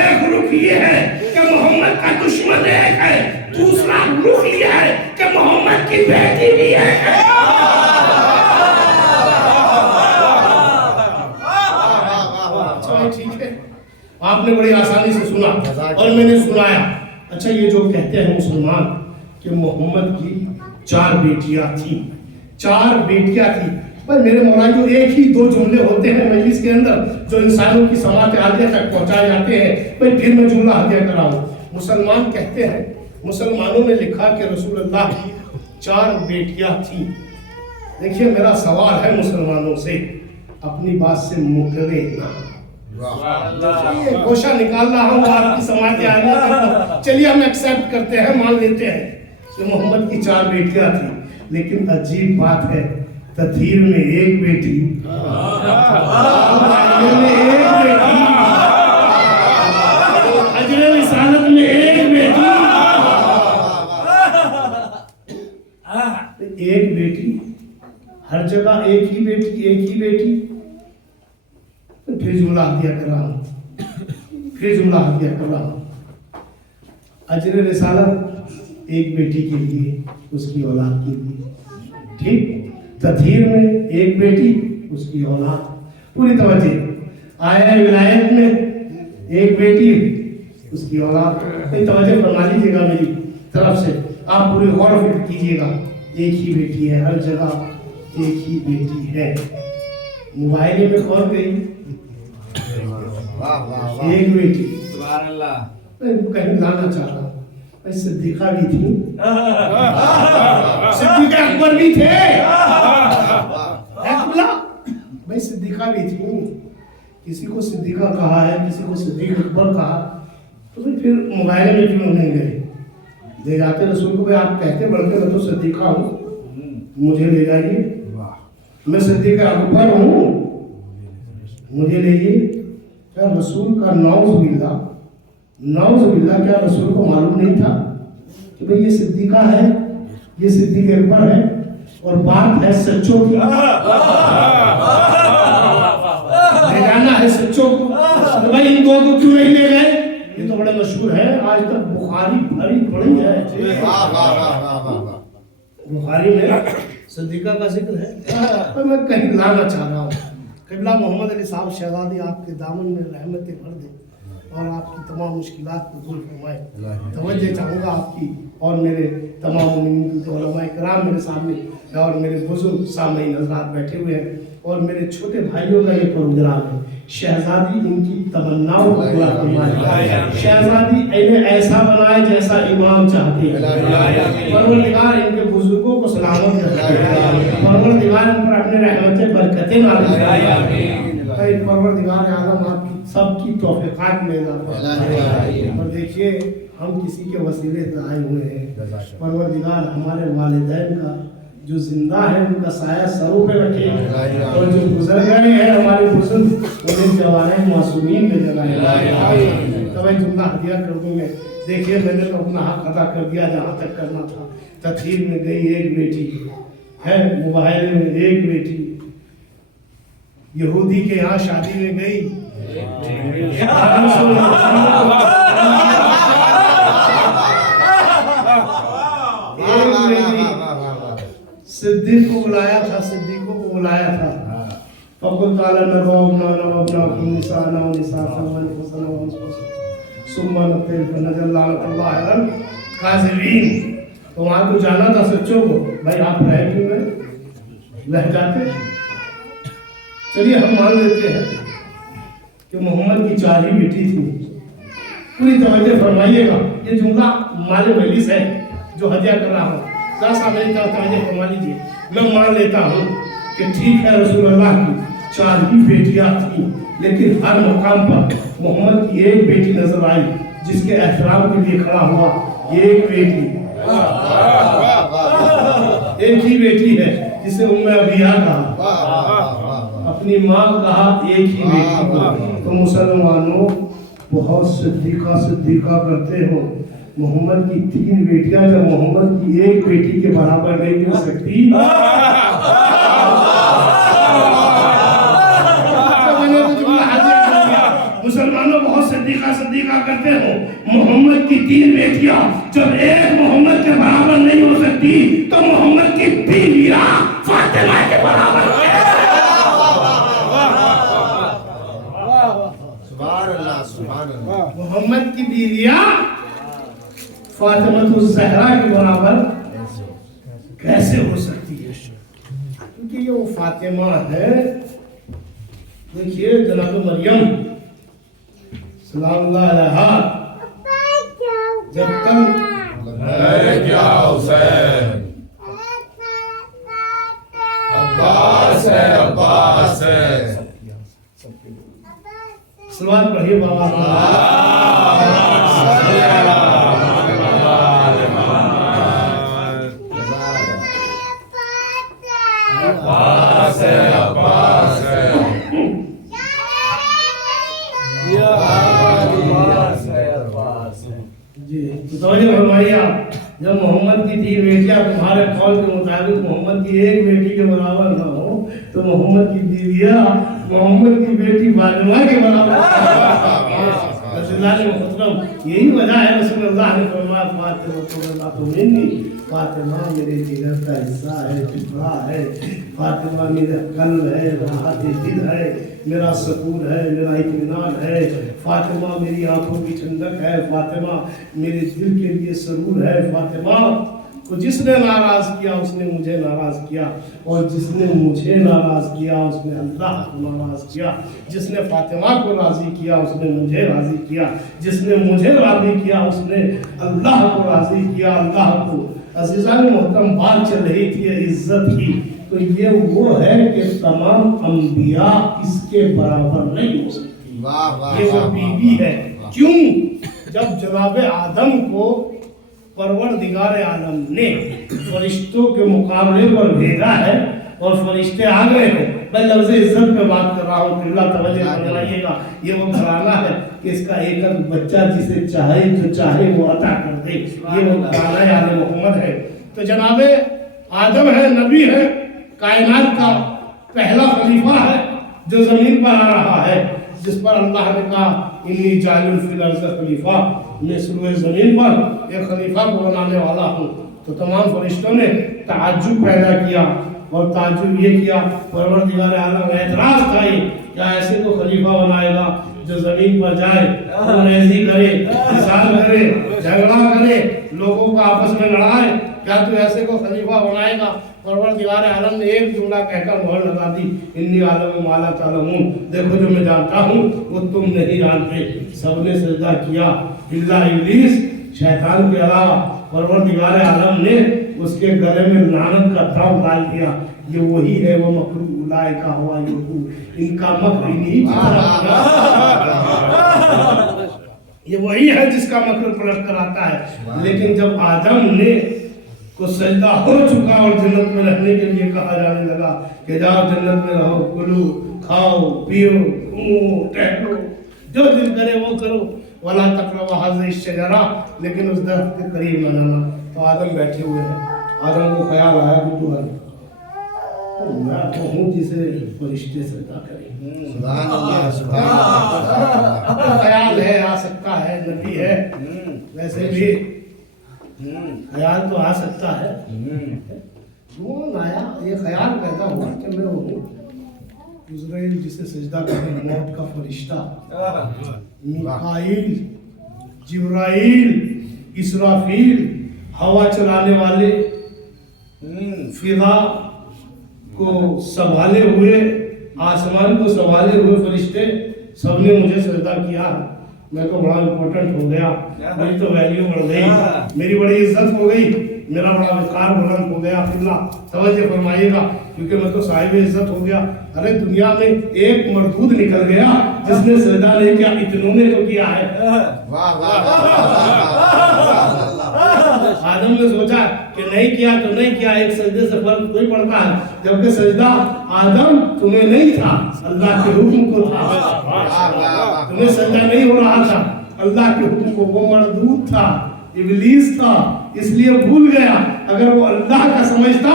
एक रुख ये है कि मोहम्मद का दुश्मन एक है, दूसरा रुख ये है कि मोहम्मद की बेटी भी एक है। ठीक है, आपने बड़ी आसानी से सुना और मैंने सुनाया। अच्छा, ये जो कहते हैं मुसलमान कि मोहम्मद की 4 बेटियां थी, 4 बेटियां थी, भाई मेरे मौला जो एक ही 2 जुमले होते हैं मजलिस के अंदर जो इंसानों की समात आलिया तक पहुंचाए जाते हैं, भाई फिर मैं जुमला हदिया कर रहा हूँ। मुसलमान कहते हैं, मुसलमानों ने लिखा कि रसूलुल्लाह की 4 बेटियां थी। देखिए मेरा सवाल है मुसलमानों से, अपनी बात से मुकरे ना, कोशा निकाल रहा हूँ आपकी समाज आने। चलिए हम एक्सेप्ट करते हैं, मान लेते हैं कि मोहम्मद की 4 बेटियां थी, लेकिन अजीब बात है तदहीर में एक बेटी, अजर रिसालत में एक बेटी, एक बेटी, हर जगह एक ही बेटी, एक ही बेटी। फिर जुमला हदिया कर रहा हूँ, फिर जुमला हदिया कर रहा हूँ। अजर रिसालत एक बेटी के लिए, उसकी औलाद के लिए, ठीक। तदहीर में एक बेटी, उसकी औलाद, पूरी तवज्जो। आया विलायत में एक बेटी, उसकी औलाद, तवज्जो फरमा लीजिएगा मेरी तरफ से, आप पूरी गौर फिक्र कीजिएगा। एक ही बेटी है, हर जगह एक ही बेटी है। मोबाइल में कौन गई? एक बेटी, कहीं लाना चाह रहा हूँ, सिद्दीका भी थी, सिद्दीका अकबर भी थे, भाई सिद्दीका भी थी। किसी को सिद्दीका कहा है, किसी को सिद्दीक अकबर कहा, तो फिर मोबाइल में क्यों नहीं गए? ले जाते रसूल को, भाई आप कहते बढ़ते मैं तो सिद्दीका हूँ, मुझे ले जाइए, मैं सिद्दीक अकबर हूँ, मुझे ले जाइए। क्या रसूल का नौज़ुबिल्लाह, नौज़ुबिल्लाह, क्या रसूल को मालूम नहीं था कि भाई ये सिद्दीका है, ये सिद्दीक अकबर है, और बात है सच्चों की, ले जाना है सच्चों को, तो भाई इन 2 को क्यों नहीं ले गए? ये तो बड़े मशहूर है, आज तक बुखारी भरी पड़ी है, बुखारी में सिद्दीका का जिक्र है। तो मैं कहीं लाना चाह रहा हूँ, क़िबला मोहम्मद अली साहब शहज़ादी आपके दामन में रहमतें भर दे और आपकी तमाम मुश्किलात को दूर फरमाए। तवज्जो चाहूँगा आपकी और मेरे तमाम उलमाए किराम मेरे सामने, और मेरे बुजुर्ग सामईन हज़रात बैठे हुए हैं, और मेरे छोटे भाइयों का ये प्रोग्राम है। शहज़ादी इनकी तमन्नाओं को पूरा फरमाए, शहज़ादी इन्हें ऐसा बनाए जैसा इमाम चाहते हैं। परवरदिगार इनके बुजुर्गों को सलामत रखे, परवरदिगार इन पर अपने रहमतें बरकतें नाज़िल, परवरदिगार आलम आपकी सबकी तौफीक़ात में इज़ाफ़ा। और देखिए हम किसी के वसीले से आए हुए हैं, परवरदिगार हमारे वालिदैन का जो जिंदा है उनका साया सरों पे रखे, और जो गुजर गए हैं हमारे बुजुर्ग उन्हें जवाने मासूमीन में जलाए। तो मैं जुमला हदिया कर दूंगे। देखिए मैंने तो अपना हक अदा कर दिया जहाँ तक करना था। तकरीर में गई एक बेटी है, मुबाहले में एक बेटी, यहूदी के यहाँ शादी में गई, सिद्दीक को बुलाया था, सिद्दीकों को बुलाया था। फकुल ताला नबवना नबवना निसाना निसा फमन फसना सुम्मा नतेल फनजल्ला अल्लाह अलम काज़िबीन। तो वहाँ तो जाना था सच्चों को, भाई आप रह क्यों गए, रह जाते। चलिए हम मान लेते हैं कि मोहम्मद की 4 ही बेटी थी। पूरी तवज्जो फरमाइएगा, ये जुमला माले मजलिस है जो हदिया कर रहा हूँ, सा मेरी तवज्जो फरमा लीजिए। मैं मान लेता हूँ कि ठीक है रसूल अल्लाह की 4 ही बेटियां थी, लेकिन हर मुकाम पर मोहम्मद की एक बेटी नजर आई जिसके एहतराम के लिए खड़ा हुआ। एक बेटी, एक ही बेटी है जिसे उम्मे अबिया कहा, अपनी माँ कहा, एक ही बेटी को। तो मुसलमानों बहुत सिद्दीका करते हो। मोहम्मद की 3 बेटियां जब मोहम्मद की एक बेटी के बराबर नहीं हो सकती, मुसलमानों बहुत सिद्दीका करते हो। मोहम्मद की 3 बेटियां जब एक मोहम्मद के बराबर नहीं हो सकती, तो मोहम्मद की बीवियां फातिमा के बराबर है। मोहम्मद की बीवियां फातिमा ज़हरा के बराबर कैसे हो सकती है? क्योंकि ये वो फातिमा है। देखिए जनाब मरियम सलामुल्लाह अलैहा जब तक क्या हुसैन अब्बास है, अब्बास है। सलवात पढ़िए बाबा। अब्बास है, अब्बास है। जी तो फरमाइए, जब मोहम्मद की 3 बेटियां तुम्हारे कौल के मुताबिक मोहम्मद की एक बेटी के बराबर ना हो, तो मोहम्मद की बीवियां मोहम्मद की बेटी फातिमा के बराबर। यही वजह है रसूलुल्लाह ने फरमाया फातिमा मेरे जिगर का हिस्सा है, टुकड़ा है। फातिमा मेरा कल्ब है, राहत दिल है, मेरा सुकून है, मेरा इत्मीनान है। फातिमा मेरी आंखों की ठंडक है। फातिमा मेरे दिल के लिए सरूर है। फातिमा को जिसने नाराज किया उसने मुझे नाराज किया, और जिसने मुझे नाराज किया उसने अल्लाह को नाराज किया। जिसने फातिमा को राजी किया उसने मुझे राजी किया। जिसने मुझे राजी किया उसने अल्लाह को राजी किया। अल्लाह को अज़ीज़ान मोहतरम बात चल रही थी इज्जत की, तो ये वो है कि तमाम अंबिया इसके बराबर नहीं हो सकती। ये वो बीवी है। क्यों? जब जनाब आदम को परवरदिगार आलम ने फरिश्तों के मुकाबले पर भेजा है और फरिश्ते आ गए हैं। मैं लफ्ज़ इज्जत पे बात कर रहा हूँ, अल्लाह तवज्जो फरमाइएगा। ये वो घराना है कि इसका एक बच्चा जिसे चाहे जो चाहे वो अता कर दे। ये वो घराना आले मोहम्मद है। तो जनाब आदम है, नबी है, कायनात का पहला खलीफा है जो जमीन पर आ रहा है, जिस पर अल्लाह ने कहा इन्नी जाइलुन फिल अर्ज़ खलीफा, मैं सुरूए ज़मीन पर एक खलीफा को बनाने वाला हूँ। तो तमाम फरिश्तों ने ताज्जुब पैदा किया, और ताज्जुब ये किया, परवरदिगार आलम एतराज़ था क्या ऐसे को खलीफा बनाएगा जो ज़मीन पर जाए, अंग्रेजी करे, फसाद करे, झगड़ा करे, लोगों को आपस में लड़ाए? क्या तू ऐसे को खलीफा बनाएगा? परवरदिगार आलम ने एक जुमला कहकर मोहर लगा दी, इन्नी आलम माला तालमून, देखो जो मैं जानता हूँ वो तुम नहीं जानते। सबने सजदा किया इल्ला इब्लीस, शैतान के अलावा। परवरदिगार आलम ने उसके गले में लानत का दाव डाल दिया। ये वही है वो मकरू उलाइका हुआ यूहू, इनका मकर इन्हीं की तरफ, ये वही है जिसका मकर पलट कर आता है। लेकिन जब आदम ने को सजदा हो चुका और जन्नत में रहने के लिए कहा जाने लगा कि जाओ जन्नत में रहो, कुलू, खाओ, पियो, घूमो, टहलो, जो दिल करे वो करो, वला तकरबू हाज़िही शजरा, लेकिन उस दरख्त के करीब न जाना। तो आदम बैठे हुए हैं, आदम को ख्याल आया कि तू मैं तो हूँ जिसे फरिश्ते सजदा करें। सुभान अल्लाह, सुभान अल्लाह। ख्याल है, आ सकता है, नबी है, वैसे भी ख्याल तो आ सकता है। कौन आया, ये ख्याल पैदा हुआ कि मैं वो हूँ इज़राइल जिसे सजदा करने मौत का फरिश्ता, मिकाईल, जिब्राइल, इसराफील, हवा चलाने वाले, फिजा को संभाले हुए, आसमान को संभाले हुए फरिश्ते, सबने मुझे सजदा किया। मैं तो बड़ा इम्पोर्टेंट हो गया, मेरी तो वैल्यू बढ़ गई, मेरी बड़ी इज्जत हो गई, मेरा बड़ा विकार बुलंद हो गया। अल्लाह तवज्जो फरमाइएगा, क्योंकि मैं तो साहिब इज्जत हो गया। अरे दुनिया में एक मरदूद निकल गया जिसने सजदा नहीं किया, इतनों ने तो किया है। वाह वाह। आदम ने सोचा कि नहीं किया तो नहीं किया, एक सजदे से फर्क कोई पड़ता है, जबकि सजदा आदम तुम्हें नहीं था, अल्लाह के हुक्म को था। तुम्हें सजदा नहीं हो रहा था, अल्लाह के हुक्म को। वो मरदूद था, इब्लीस था, इसलिए भूल गया। अगर वो अल्लाह का समझता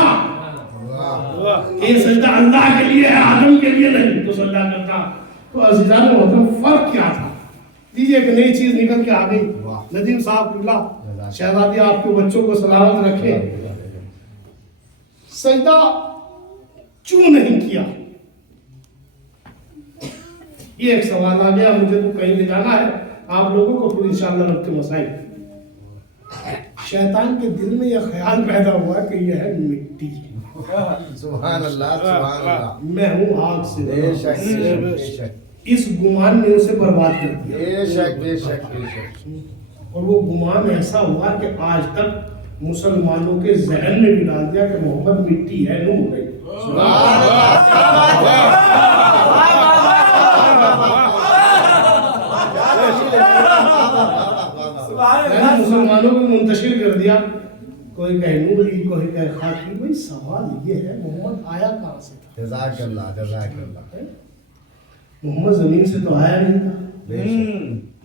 कि ये सजदा अल्लाह के लिए है, आदम के लिए नहीं, तो सजदा करता। तो अज़ीज़ान मोहतरम फर्क क्या था? लीजिए एक नई चीज निकल के आ गई। नदीम साहब किबला शहजादी आपके बच्चों को सलामत रखे। सजदा क्यों नहीं किया, ये एक सवाल आ गया। मुझे तो कहीं ले जाना है आप लोगों को, फिर इंशाअल्लाह रब के मसाइल। शैतान के दिल में यह ख्याल पैदा हुआ कि यह है मिट्टी। सुभान अल्लाह, सुभान अल्लाह। मैं हूँ आग से। बेशक, बेशक, इस गुमान ने उसे बर्बाद कर दिया। बेशक, बेशक, बेशक। और वो गुमान ऐसा हुआ कि आज तक मुसलमानों के जहन में भी डाल दिया कि मोहम्मद मिट्टी है, नूर है। मुसलमानों को मुंतशिर कर दिया, कोई कहे नूरी, कोई कहे खाकी। भाई सवाल ये है, मोहम्मद आया कहाँ से था? जज़ाकल्लाह, जज़ाकल्लाह। मोहम्मद जमीन से तो आया नहीं था,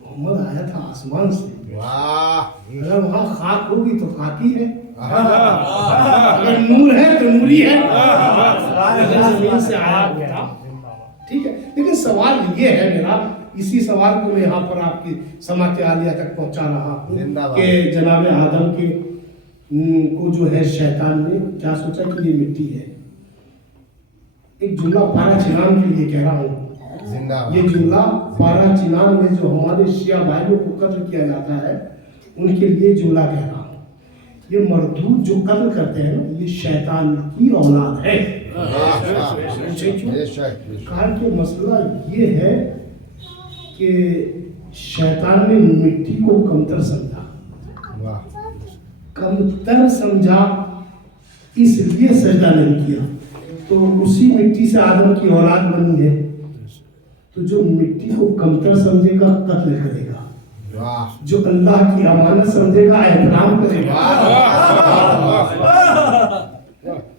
मोहम्मद आया था आसमान से। वाह। अगर वहाँ खाक होगी तो खाकी है, अगर नूर है तो नूरी है, अगर जमीन से आया होता। ठीक है, लेकिन सवाल ये है मेरा, इसी सवाल को मैं यहाँ पर आपकी समात आलिया तक पहुँचा रहा हूँ कि जनाब आदम के को जो है शैतान ने क्या सोचा कि ये मिट्टी है। एक जुमला पारा चिनान के लिए कह रहा हूँ, ये जुमला पारा चिनान में जो हमारे शिया भाइयों को कत्ल किया जाता है उनके लिए जुमला कह रहा हूँ। ये मरदूद जो कत्ल करते हैं ना, ये शैतान की औलाद है। कहा कि मसला ये है कि शैतान ने मिट्टी को कमतर समझा, कमतर समझा, इसलिए सजदा नहीं किया। तो उसी मिट्टी से आदम की औलाद बनी है। तो जो मिट्टी को कमतर समझेगा कत्ल करेगा, जो अल्लाह की अमानत समझेगा एहतराम करेगा,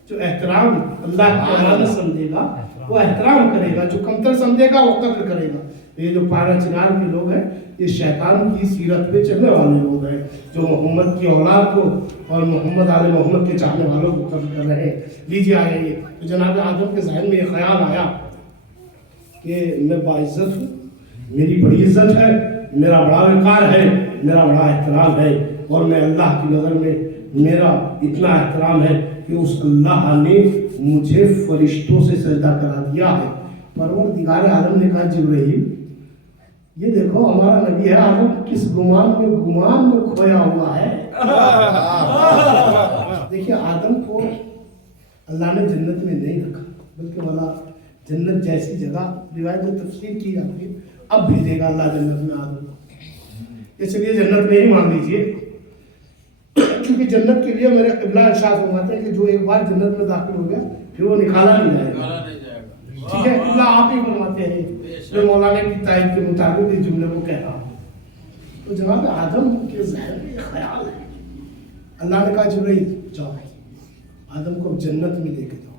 जो एहतराम अल्लाह की अमानत समझेगा वो एहतराम करेगा, जो कमतर समझेगा वो कत्ल करेगा। ये जो पारा चिनार के लोग हैं, ये शैतान की सीरत पे चलने वाले लोग हैं, जो मोहम्मद की औलाद को और मोहम्मद आले मोहम्मद के चाहने वालों को कत्ल कर रहे हैं। लीजिए आए ये तो जनाब आदम के जहन में ये ख्याल आया कि मैं बाइज्जत हूँ, मेरी बड़ी इज्जत है, मेरा बड़ा वक़ार है, मेरा बड़ा एहतराम है, और मैं अल्लाह की नज़र में मेरा इतना एहतराम है कि उस अल्लाह ने मुझे फरिश्तों से सजदा करा दिया है। परवरदिगार आलम ने कहा जिब्राइल ये देखो हमारा नबी है, आदम किस गुमान में खोया हुआ है। देखिए आदम को अल्लाह ने जन्नत में नहीं रखा, बल्कि वाला जन्नत जैसी जगह रिवायत में तफसीर की जाती है, अब भेजेगा अल्लाह जन्नत में आदम को। चलिए जन्नत में ही मान लीजिए, क्योंकि जन्नत के लिए मेरे क़िबला इरशाद फरमाते हैं कि जो एक बार जन्नत में दाखिल हो गया फिर वो निकाला नहीं जाएगा। ठीक है, क़िबला आप ही फरमाते हैं, मैं मौलाना की तारीफ के मुताबिक इस जुमले को कह रहा हूँ। तो जनाब आदम के ज़हन में ख्याल है, अल्लाह ने कहा जिब्राइल जाओ आदम को जन्नत में लेके जाओ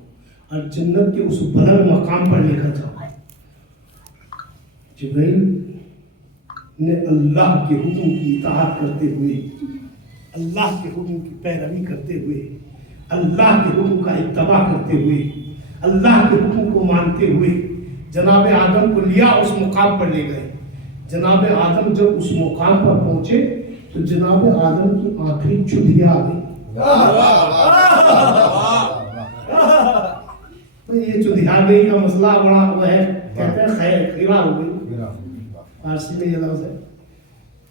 और जन्नत के उस बुलंद मकाम पर लेकर जाओ। जिब्रील ने अल्लाह के हुक्म की इताअत करते हुए, अल्लाह के हुक्म की पैरवी करते हुए, अल्लाह के हुक्म का इत्तबा करते हुए, अल्लाह के हुक्म को मानते हुए जनाब आदम को लिया, उस मुकाम पर ले गए। जनाब आदम जब उस मुकाम पर पहुंचे तो जनाब आदम की आंखें चुधिया आ गई। तो ये चुधिया गई का मसला बड़ा वह है, कहते हैं खैरा हो गई, फारसी में ये लफ्ज़ है।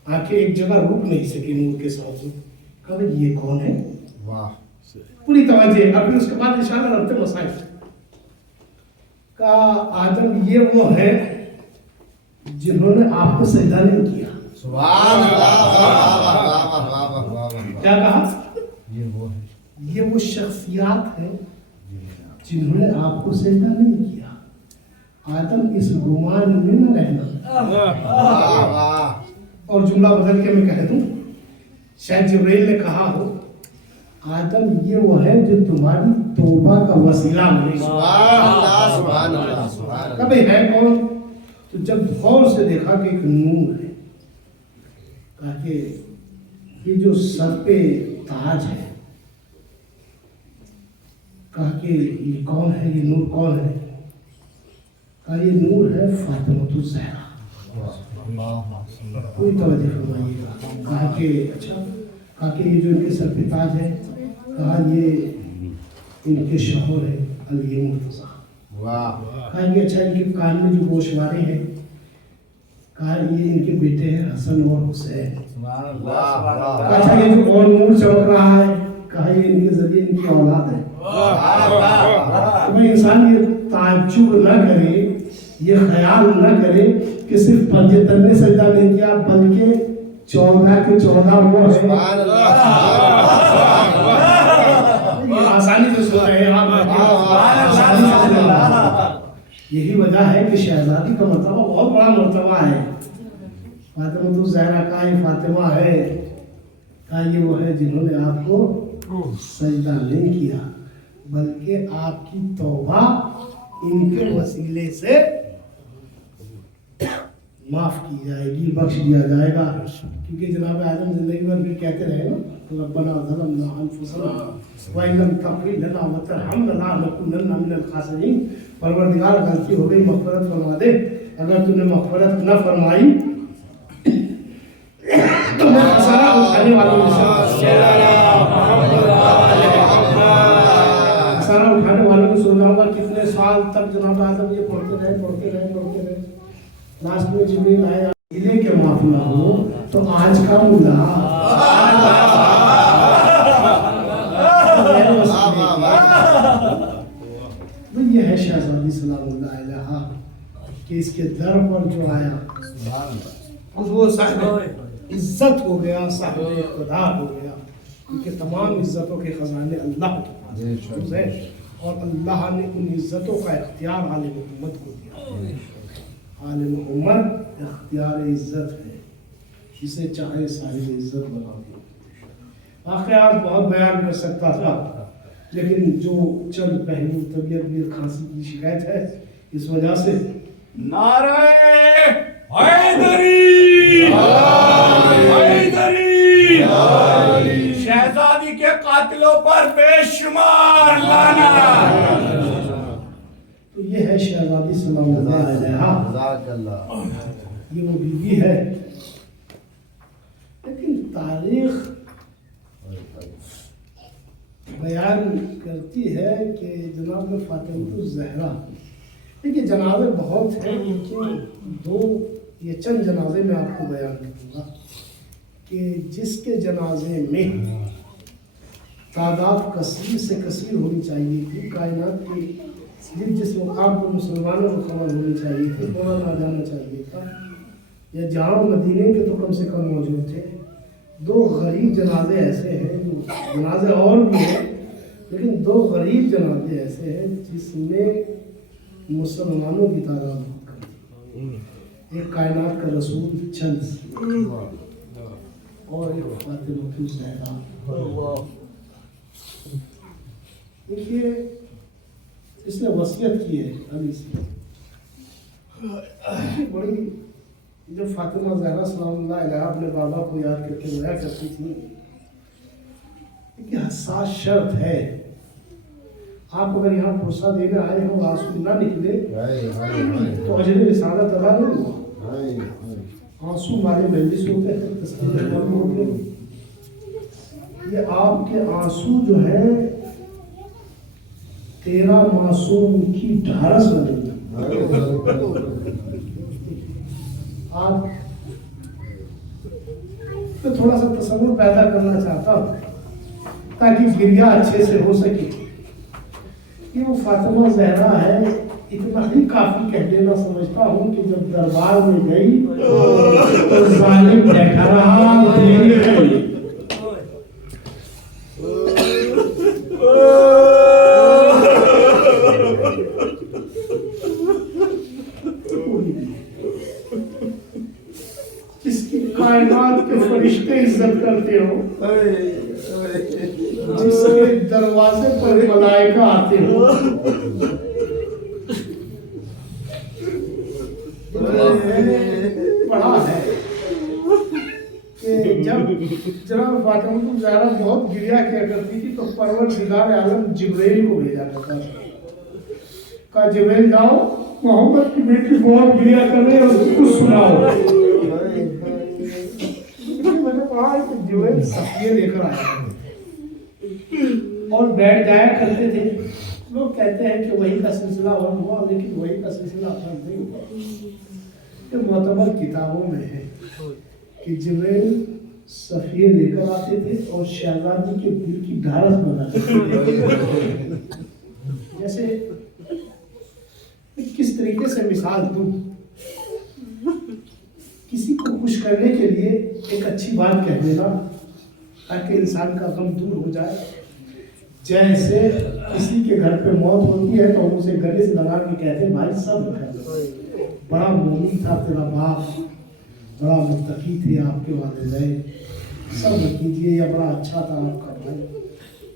आंखें एक जगह रुक नहीं सकी नूर के सामने। कभी ये कौन है? वाह, पूरी तवज्जो। और फिर उसके बाद इशारा रखते मसाइल का, आदम ये वो है जिन्होंने आपको सजदा नहीं किया। क्या कहा? ये वो शख्सियात है जिन्होंने आपको सजदा नहीं किया। आदम इस गुमान में न रहना। और जुमला बदल के मैं कह दूं, शायद जिब्रील ने कहा हो, आदम ये वो है जो तुम्हारी तौबा का वसीला बने। कभी है कौन? तो जब गौर से देखा कि एक नूर है, कहा कि ये जो सर पे ताज है, कहा कि ये कौन है, ये नूर कौन है? कहा ये नूर है फातिमा ज़हरा। कोई तवज्जो फरमाइएगा। कहा कि अच्छा, कहा कि ये जो इनके सर पे ताज है, कहा ये इनके शौहर है अली मुर्तज़ा। कहा कि अच्छा, इनके कान में जो गोशवारे हैं, कहा ये इनके बेटे हैं हसन और हुसैन। अच्छा, ये जो और नूर चमक रहा है, कहा ये इनके जरिए इनकी औलाद है। तो भाई इंसान ये ताज्जुब न करे, ये ख्याल न करे कि सिर्फ पंजतन ने सजदा नहीं किया, बल्कि 14 के 14 वो है। आसानी से सो रहे हैं आप। यही वजह है कि शहजादी का मर्तबा बहुत बड़ा मर्तबा है। फातिमा ज़हरा का ये फातिमा है, का ये वो है जिन्होंने आपको सजदा नहीं किया, बल्कि आपकी तौबा इनके वसीले से माफ की जाएगी, बख्श दिया जाएगा। क्योंकि जनाब आदम जिंदगी भर फिर कहते रहे ना, रब्बना ज़लमना अनफुसना व इन लम तग़फिर लना व तरहमना लनकुनन्ना मिनल खासिरीन। परवरदिगार, गलती हो गई, मग़फ़िरत फरमा दे। अगर तूने मग़फ़िरत न फरमाई तो मैं खसारा उठाने वालों में से खसारा उठाने वालों में सो जाऊंगा। कितने साल तक जनाब आदम ये पढ़ते रहे। लास्ट में जिब्रील आया, इले के माफ ना हो तो आज का मुला। तो ये है शहजादी सलामुल्लाह अलैहा कि इसके दर पर जो आया वो साहिब इज्जत हो गया, साहिब इक़्तिदार हो गया। क्योंकि तमाम इज्जतों के खजाने अल्लाह के पास है और अल्लाह ने उन इज्जतों का इख्तियार आले मोहम्मद को दिया। आले मोहम्मद इख्तियार इज्जत है, जिसे चाहे साहिब इज्जत बना दे। वाक़यात बहुत बयान कर सकता था, लेकिन जो चंद पहलू तबीयत भी खांसी की शिकायत है, इस वजह से नारे हैदरी, शहजादी के कातिलों पर बेशुमार लाना। तो ये है शहजादी सलामुल्लाह अलैहा, ये वो बीवी है। लेकिन तारीख बयान करती है कि जनाब फातिमा ज़हरा, देखिए जनाजे बहुत हैं, लेकिन दो ये चंद जनाजे में आपको बयान करूँगा कि जिसके जनाजे में तादाद कसीर से कसीर होनी चाहिए थी, कायनात की जिस मुकाम पर मुसलमानों को खबर होनी चाहिए थी, थोड़ा ना जाना चाहिए था, या जहाँ मदीने के तो कम से कम मौजूद थे। दो गरीब जनाजे ऐसे हैं, जो जनाजे और भी हैं, लेकिन दो गरीब जनाजे ऐसे हैं जिसमें मुसलमानों की तादाद बहुत कम थी। एक कायनात का रसूल चंद और एक फातिमा ज़हरा। देखिए इसने वसीयत की है अली से। देखिए बड़ी, जब फातिमा ज़हरा सलामुल्लाह अलैहा अपने बाबा को याद करके रोया करती थी, कि हसास शर्त है, आप अगर यहाँ फुर्सा देने आए हो आंसू ना निकले तो अजर रिसालत अदा नहीं हुआ। आंसू मारे महंदी होते हैं, तस्वीर होते हैं। ये आपके आंसू जो है तेरा मासूम की ढारस बनेगी। आप तो थोड़ा सा तसव्वुर पैदा करना चाहता हूँ ताकि गिरिया अच्छे से हो सके। ये वो फातिमा ज़हरा है, इतना ही काफी कह देना समझता हूँ कि जब दरबार में गई तो जालिम बैठा रहा, देरी गई। जिसकी कायनात के फरिश्ते इज्जत करते हो, जिसके दरवाजे पर मलाइका आते हो, पढ़ा है कि जब जनाब फातिमा ज़हरा बहुत गिरिया किया करती थी तो परवरदिगार आलम जिब्रील को भेजा करता था। कहा जिब्रील जाओ, मोहम्मद की बेटी बहुत गिरिया कर रही है, उसको सुनाओ। मैंने पढ़ा है कि जिब्रील सफिया लेकर आया और बैठ जाया करते थे। लोग कहते हैं कि वही का सिलसिला बंद हुआ, लेकिन वही का सिलसिला बंद नहीं हुआ। ये मुतबर किताबों में है कि जिब्रील सफिया लेकर आते थे और शहजादी के दिल की ढारस बनाते थे। जैसे किस तरीके से मिसाल दूं, किसी को खुश करने के लिए एक अच्छी बात कह देना ताकि इंसान का गम दूर हो जाए। जैसे किसी के घर पे मौत होती है तो हम उसे गले से लगा के कहते हैं भाई सब बड़ा मोमिन था तेरा बाप, बड़ा मुत्तकी थे आपके वालिदैन, सब कीजिए, या बड़ा अच्छा था आपका भाई,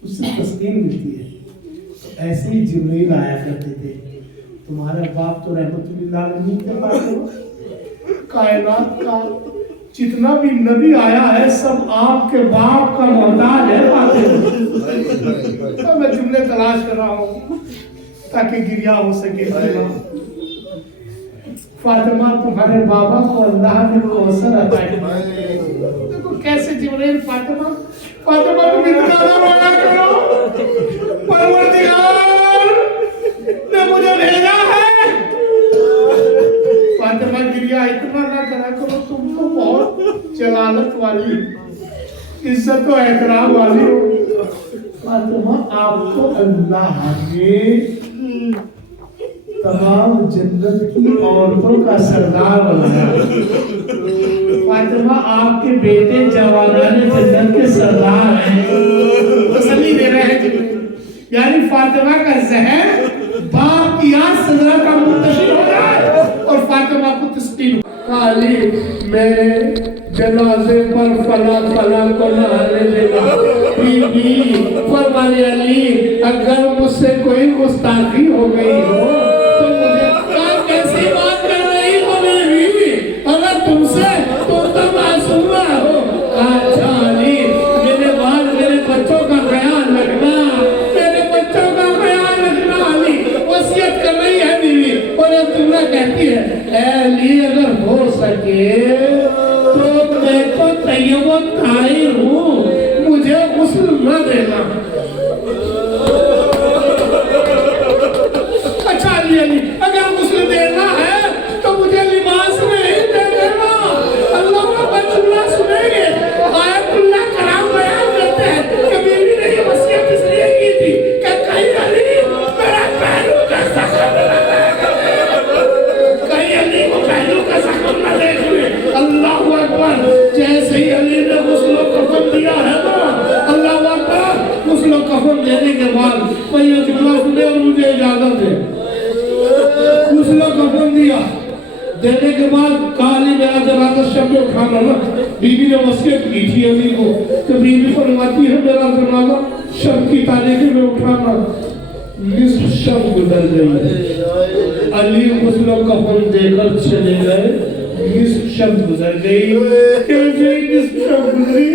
उससे तस्कीन मिलती है। तो ऐसे ही जिब्रील आया करते थे। तुम्हारे बाप तो रहमतुल्लिल आलमीन के बाप हो, कायनात का जितना भी नबी आया है सब आपके बाप का मोहताज है। तो मैं जुमले तलाश कर रहा हूँ ताकि गिरिया हो सके। फातिमा तुम्हारे बाबा को अल्लाह ने कौसर अता किया। देखो कैसे जिब्रील फातिमा फातिमा तुम इतना ना रोया करो, परवरदिगार ने मुझे भेजा है। फातिमा गिरिया इतना ना करा करो, तुम तो बहुत जलालत वाली, इज्जत और एहतराम वाली हो। फातिमा आपको अल्लाह ने तमाम जन्नत की औरतों का सरदार बनाया। फातिमा आपके बेटे जवानाने जन्नत के सरदार हैं। तसल्ली दे रहे हैं यानी फातिमा का ज़हन बाप की याद सदरा का मुंतशिर हो रहा है और फातिमा को तस्कीन। काली मेरे जनाजे पर फला फला को नहाने देना। बीबी फरमाने अली अगर मुझसे कोई गुस्ताखी हो गई हो तो मुझे कैसी बात कर रही हो मेरी बीवी, अगर तुमसे तुम तो मासूम हो। अच्छा अली मेरे बाद मेरे बच्चों का ख्याल रखना, मेरे बच्चों का ख्याल रखना। अली वसीयत कर रही है बीवी और तुमने कहती है अली अगर हो सके तो मैं तो तैयब खाई हूँ, मुझे गुस्ल न देना। बीबी ने वसीयत की थी अली को कि बीबी फरमाती है मेरा जनाजा शब की तारीख में उठाना। निस्फ शब गुजर गई, अली गुस्ल कफन देकर चले गए, निस्फ शब गुजर गई। कैसे निस्फ शब गुजरी,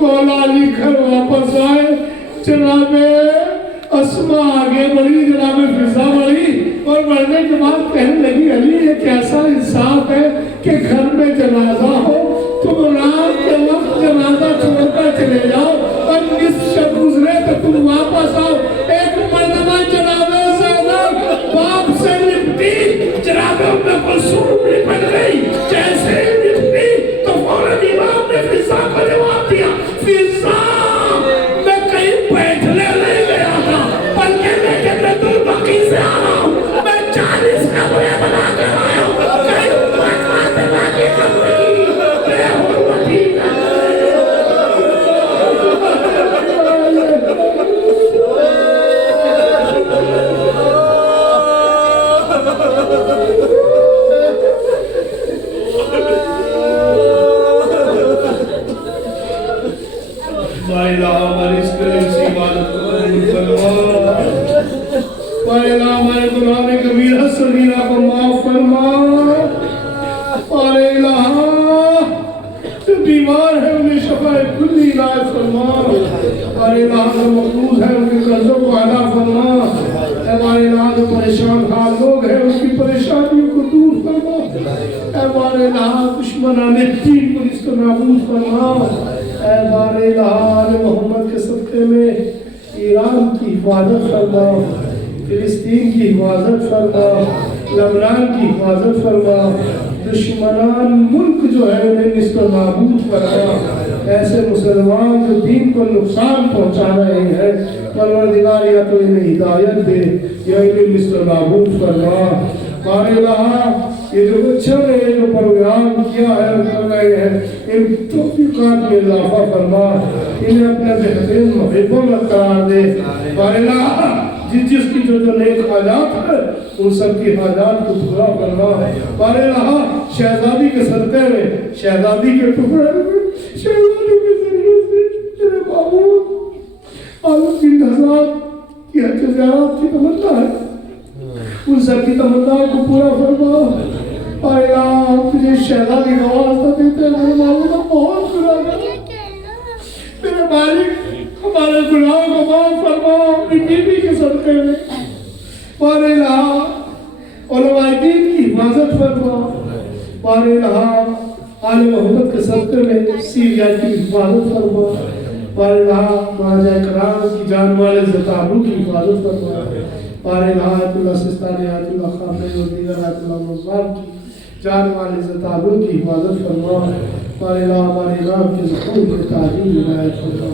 मौला अली घर वापस आए, जनाबे अस्मा आगे बढ़ी, जनाबे फिजा बढ़ी और बढ़ने के बाद कहने लगी अली ये कैसा इंसाफ है कि घर में जनाजा हो तुम रात के वक्त जनाजा छोड़कर चले जाओ और निस्फ शब गुजरे तो तुम वापस आओ। एक मर्दमा जनाबे ज़ैनब बाप से लिपटी, जनाबे में कुलसूम लिपट गई, जैसे लिपटी तो फौरन इमाम ने फिजा को जवाब दिया, फिजा मैं कहीं बैठने नहीं गया था बल्कि मैं जन्नतुल बकी से आ रहा हूँ, मैं 40 कब्रें बना कर आया हूँ, कहीं फातिमा की कब्र की बेहुरमती हमारे गुनाह कबीरा सगीरा को माफ फरमा। और इलाहा जो बीमार है उन्हें शफाए कुल्ली इलाज फरमा। और इलाहा जो मखलूज है उनके कर्जों को अदा फरमा। हमारे इलाहा जो परेशान हाल लोग हैं उनकी परेशानियों को दूर फरमा। हमारे इलाहा दुश्मनाने दीन को इसको नाबूद फरमा। हमारे इलाहा मोहम्मद के सदक़े में ईरान की हिफाजत फरमा, फिलिस्तीन की हिफाजत फरमा, लबनान की हिफाजत फरमा, दुश्मनान मुल्क जो है उन्हें इसको नाबूद फरमा। ऐसे मुसलमान जो दीन को नुकसान पहुंचा रहे हैं परवरदिगार या तो इन्हें हिदायत दे या इन्हें इसको नाबूद फरमा। हमारे इलाहा ये जो बच्चों ने जो प्रोग्राम किया है कर रहे हैं इन तौफीकात में इजाफा फरमा, इन्हें अपने बेहतरीन महबूबों में करार दे। हमारे इलाहा जिसकी जो नेक हालात है उन सब की हालात को पूरा करना। हमारे इलाहा शहजादी के सदक़े में शहजादी के टुकड़े में शहजादी के जरिए से तेरे महबूब आलम बिन हज़ार की हज ज़ियारत की तमन्ना है, उन सब की तमन्नाओं को पूरा फरमा। और इलाहा तुझे शहजादी का वास्ता देते हैं मेरे महबूब का बहुत गुनाह मेरे मालिक हमारे गुनाहों को माफ फरमा अपनी बीवी के सदक़े में। और इलाहा उलमाए दीन की हिफाजत फरमा। और इलाहा आले मोहम्मद के सदक़े में सीरिया की हिफाजत फरमा। और इलाहा महाराजा कराम की जान वाले ज़ताबू की हिफाजत फरमा। और इलाहा आयतुल्लाह सिस्तानी आयतुल्लाह खामेनी और दीगर आयतुल्लाह मुज़्ज़ाम की जान वाले ज़ताबू की हिफाजत फरमा। और इलाहा हमारे इमाम के ज़ुहूर के ताज़ीम इनायत फरमा।